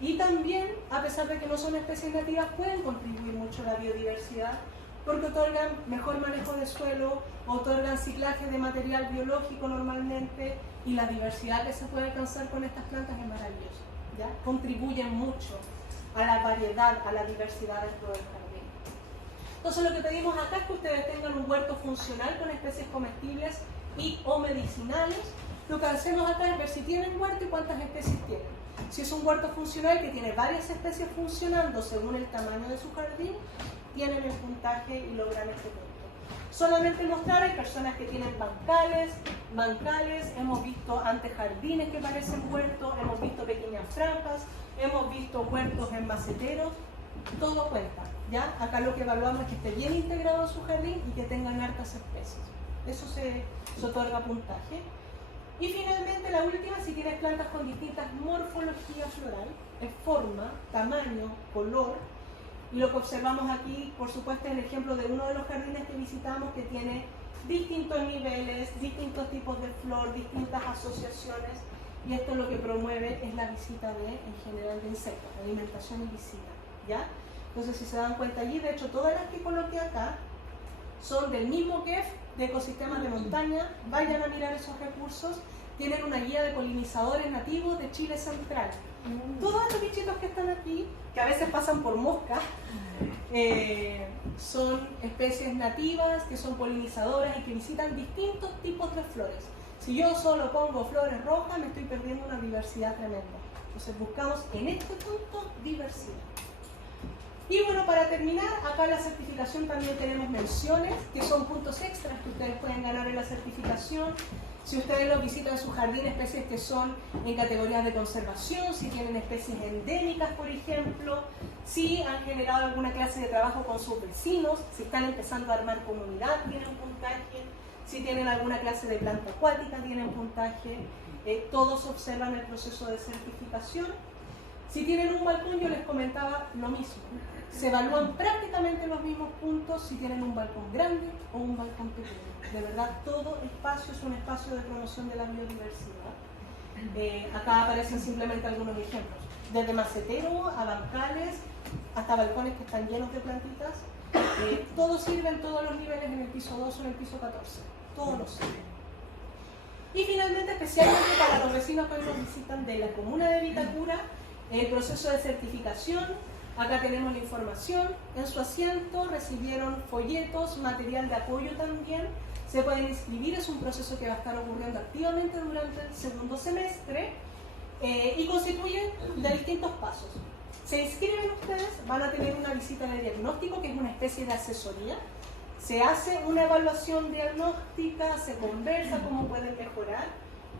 y también, a pesar de que no son especies nativas, pueden contribuir mucho a la biodiversidad, porque otorgan mejor manejo de suelo, otorgan ciclaje de material biológico normalmente, y la diversidad que se puede alcanzar con estas plantas es maravillosa, ¿ya? Contribuyen mucho a la variedad, a la diversidad dentro del jardín. Entonces lo que pedimos acá es que ustedes tengan un huerto funcional con especies comestibles y o medicinales. Lo que hacemos acá es ver si tienen huerto y cuántas especies tienen. Si es un huerto funcional que tiene varias especies funcionando según el tamaño de su jardín, tienen el puntaje y logran este punto. Solamente mostrar, hay personas que tienen bancales, hemos visto antejardines que parecen huertos, hemos visto pequeñas franjas, hemos visto huertos en maceteros, todo cuenta, ¿ya? Acá lo que evaluamos es que esté bien integrado en su jardín y que tengan hartas especies. Eso se otorga puntaje. Y finalmente la última, si tienes plantas con distintas morfologías floral, es forma, tamaño, color. Y lo que observamos aquí, por supuesto, es el ejemplo de uno de los jardines que visitamos que tiene distintos niveles, distintos tipos de flor, distintas asociaciones. Y esto lo que promueve es la visita en general de insectos, alimentación y visita, ¿ya? Entonces, si se dan cuenta allí, de hecho, todas las que coloqué acá son del mismo KEF de ecosistemas de montaña. Vayan a mirar esos recursos. Tienen una guía de polinizadores nativos de Chile Central. Todos estos bichitos que están aquí, que a veces pasan por mosca, son especies nativas que son polinizadoras y que visitan distintos tipos de flores. Si yo solo pongo flores rojas, me estoy perdiendo una diversidad tremenda. Entonces buscamos en este punto diversidad. Y bueno, para terminar, acá en la certificación también tenemos menciones, que son puntos extras que ustedes pueden ganar en la certificación. Si ustedes los visitan en su jardín, especies que son en categorías de conservación, si tienen especies endémicas, por ejemplo, si han generado alguna clase de trabajo con sus vecinos, si están empezando a armar comunidad, tienen puntaje, si tienen alguna clase de planta acuática, tienen puntaje, todos observan el proceso de certificación. Si tienen un balcón, yo les comentaba lo mismo. Se evalúan prácticamente los mismos puntos si tienen un balcón grande o un balcón pequeño. De verdad, todo espacio es un espacio de promoción de la biodiversidad. Acá aparecen simplemente algunos ejemplos. Desde macetero a bancales, hasta balcones que están llenos de plantitas. Todos sirven, todos los niveles en el piso 2 o en el piso 14. Todos los sirven. Y finalmente, especialmente para los vecinos que hoy nos visitan de la comuna de Vitacura, el proceso de certificación. Acá tenemos la información. En su asiento recibieron folletos, material de apoyo también. Se pueden inscribir, es un proceso que va a estar ocurriendo activamente durante el segundo semestre y constituye de distintos pasos. Se inscriben ustedes, van a tener una visita de diagnóstico, que es una especie de asesoría. Se hace una evaluación diagnóstica, se conversa cómo pueden mejorar.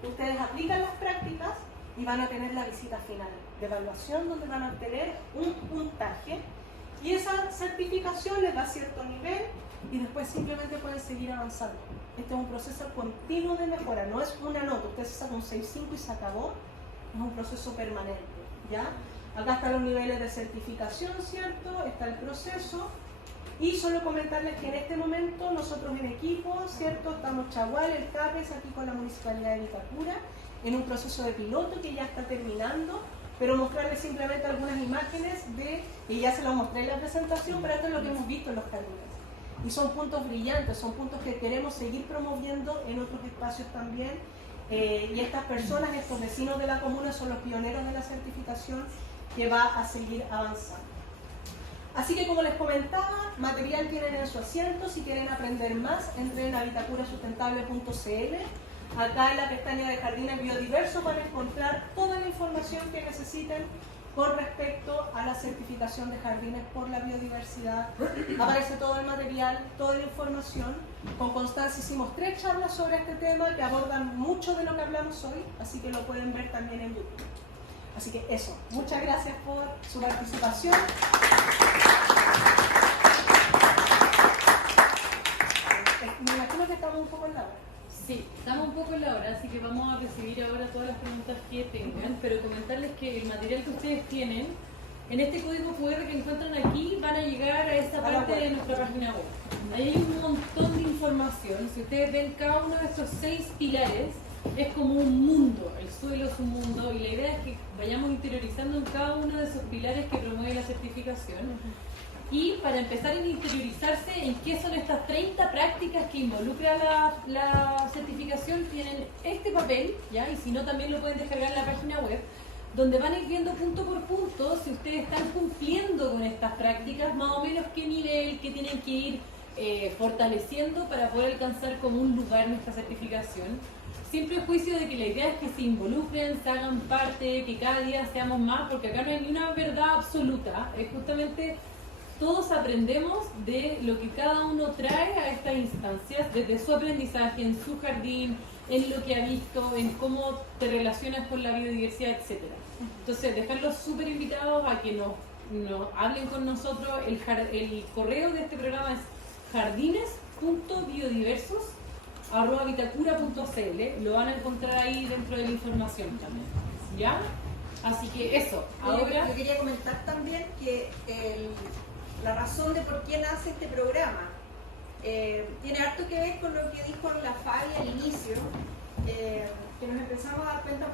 Ustedes aplican las prácticas y van a tener la visita final de evaluación, donde van a obtener un puntaje y esa certificación les da cierto nivel y después simplemente pueden seguir avanzando. Este es un proceso continuo de mejora, no es una nota, usted se saca un 6.5 y se acabó, es un proceso permanente, ¿ya? Acá están los niveles de certificación, ¿cierto? Está el proceso. Y solo comentarles que en este momento nosotros en equipo, ¿cierto? Estamos Chagual, el CAPES, aquí con la Municipalidad de Vitacura, en un proceso de piloto que ya está terminando, pero mostrarles simplemente algunas imágenes que ya se las mostré en la presentación, pero esto es lo que hemos visto en los jardines. Y son puntos brillantes, son puntos que queremos seguir promoviendo en otros espacios también. Y estas personas, estos vecinos de la comuna, son los pioneros de la certificación que va a seguir avanzando. Así que, como les comentaba, material tienen en su asiento. Si quieren aprender más, entren a vitacurasustentable.cl. Acá en la pestaña de Jardines Biodiversos van a encontrar toda la información que necesiten con respecto a la certificación de jardines por la biodiversidad. Aparece todo el material, toda la información. Con Constanza hicimos 3 charlas sobre este tema que abordan mucho de lo que hablamos hoy, así que lo pueden ver también en YouTube. Así que eso, muchas gracias por su participación. Me imagino que estamos un poco en la hora. Sí, estamos un poco en la hora, así que vamos a recibir ahora todas las preguntas que tengan, pero comentarles que el material que ustedes tienen, en este código QR que encuentran aquí, van a llegar a esta parte de nuestra página web. Ahí hay un montón de información. Si ustedes ven cada uno de estos 6 pilares, es como un mundo, el suelo es un mundo, y la idea es que vayamos interiorizando en cada uno de esos pilares que promueve la certificación. Y para empezar a interiorizarse en qué son estas 30 prácticas que involucra la certificación, tienen este papel, ¿ya? Y si no, también lo pueden descargar en la página web, donde van a ir viendo punto por punto si ustedes están cumpliendo con estas prácticas, más o menos qué nivel, qué tienen que ir fortaleciendo para poder alcanzar como un lugar en esta certificación. Siempre el juicio de que la idea es que se involucren, se hagan parte, que cada día seamos más, porque acá no hay ni una verdad absoluta, es justamente todos aprendemos de lo que cada uno trae a estas instancias, desde su aprendizaje, en su jardín, en lo que ha visto, en cómo te relacionas con la biodiversidad, etc. Entonces, dejarlos súper invitados a que nos hablen con nosotros. El correo de este programa es jardines.biodiversos@vitacura.cl. Lo van a encontrar ahí dentro de la información también, ¿ya? Así que eso, ahora... Yo quería comentar también que la razón de por qué nace este programa tiene harto que ver con lo que dijo la Fabi al inicio, que nos empezamos a dar cuenta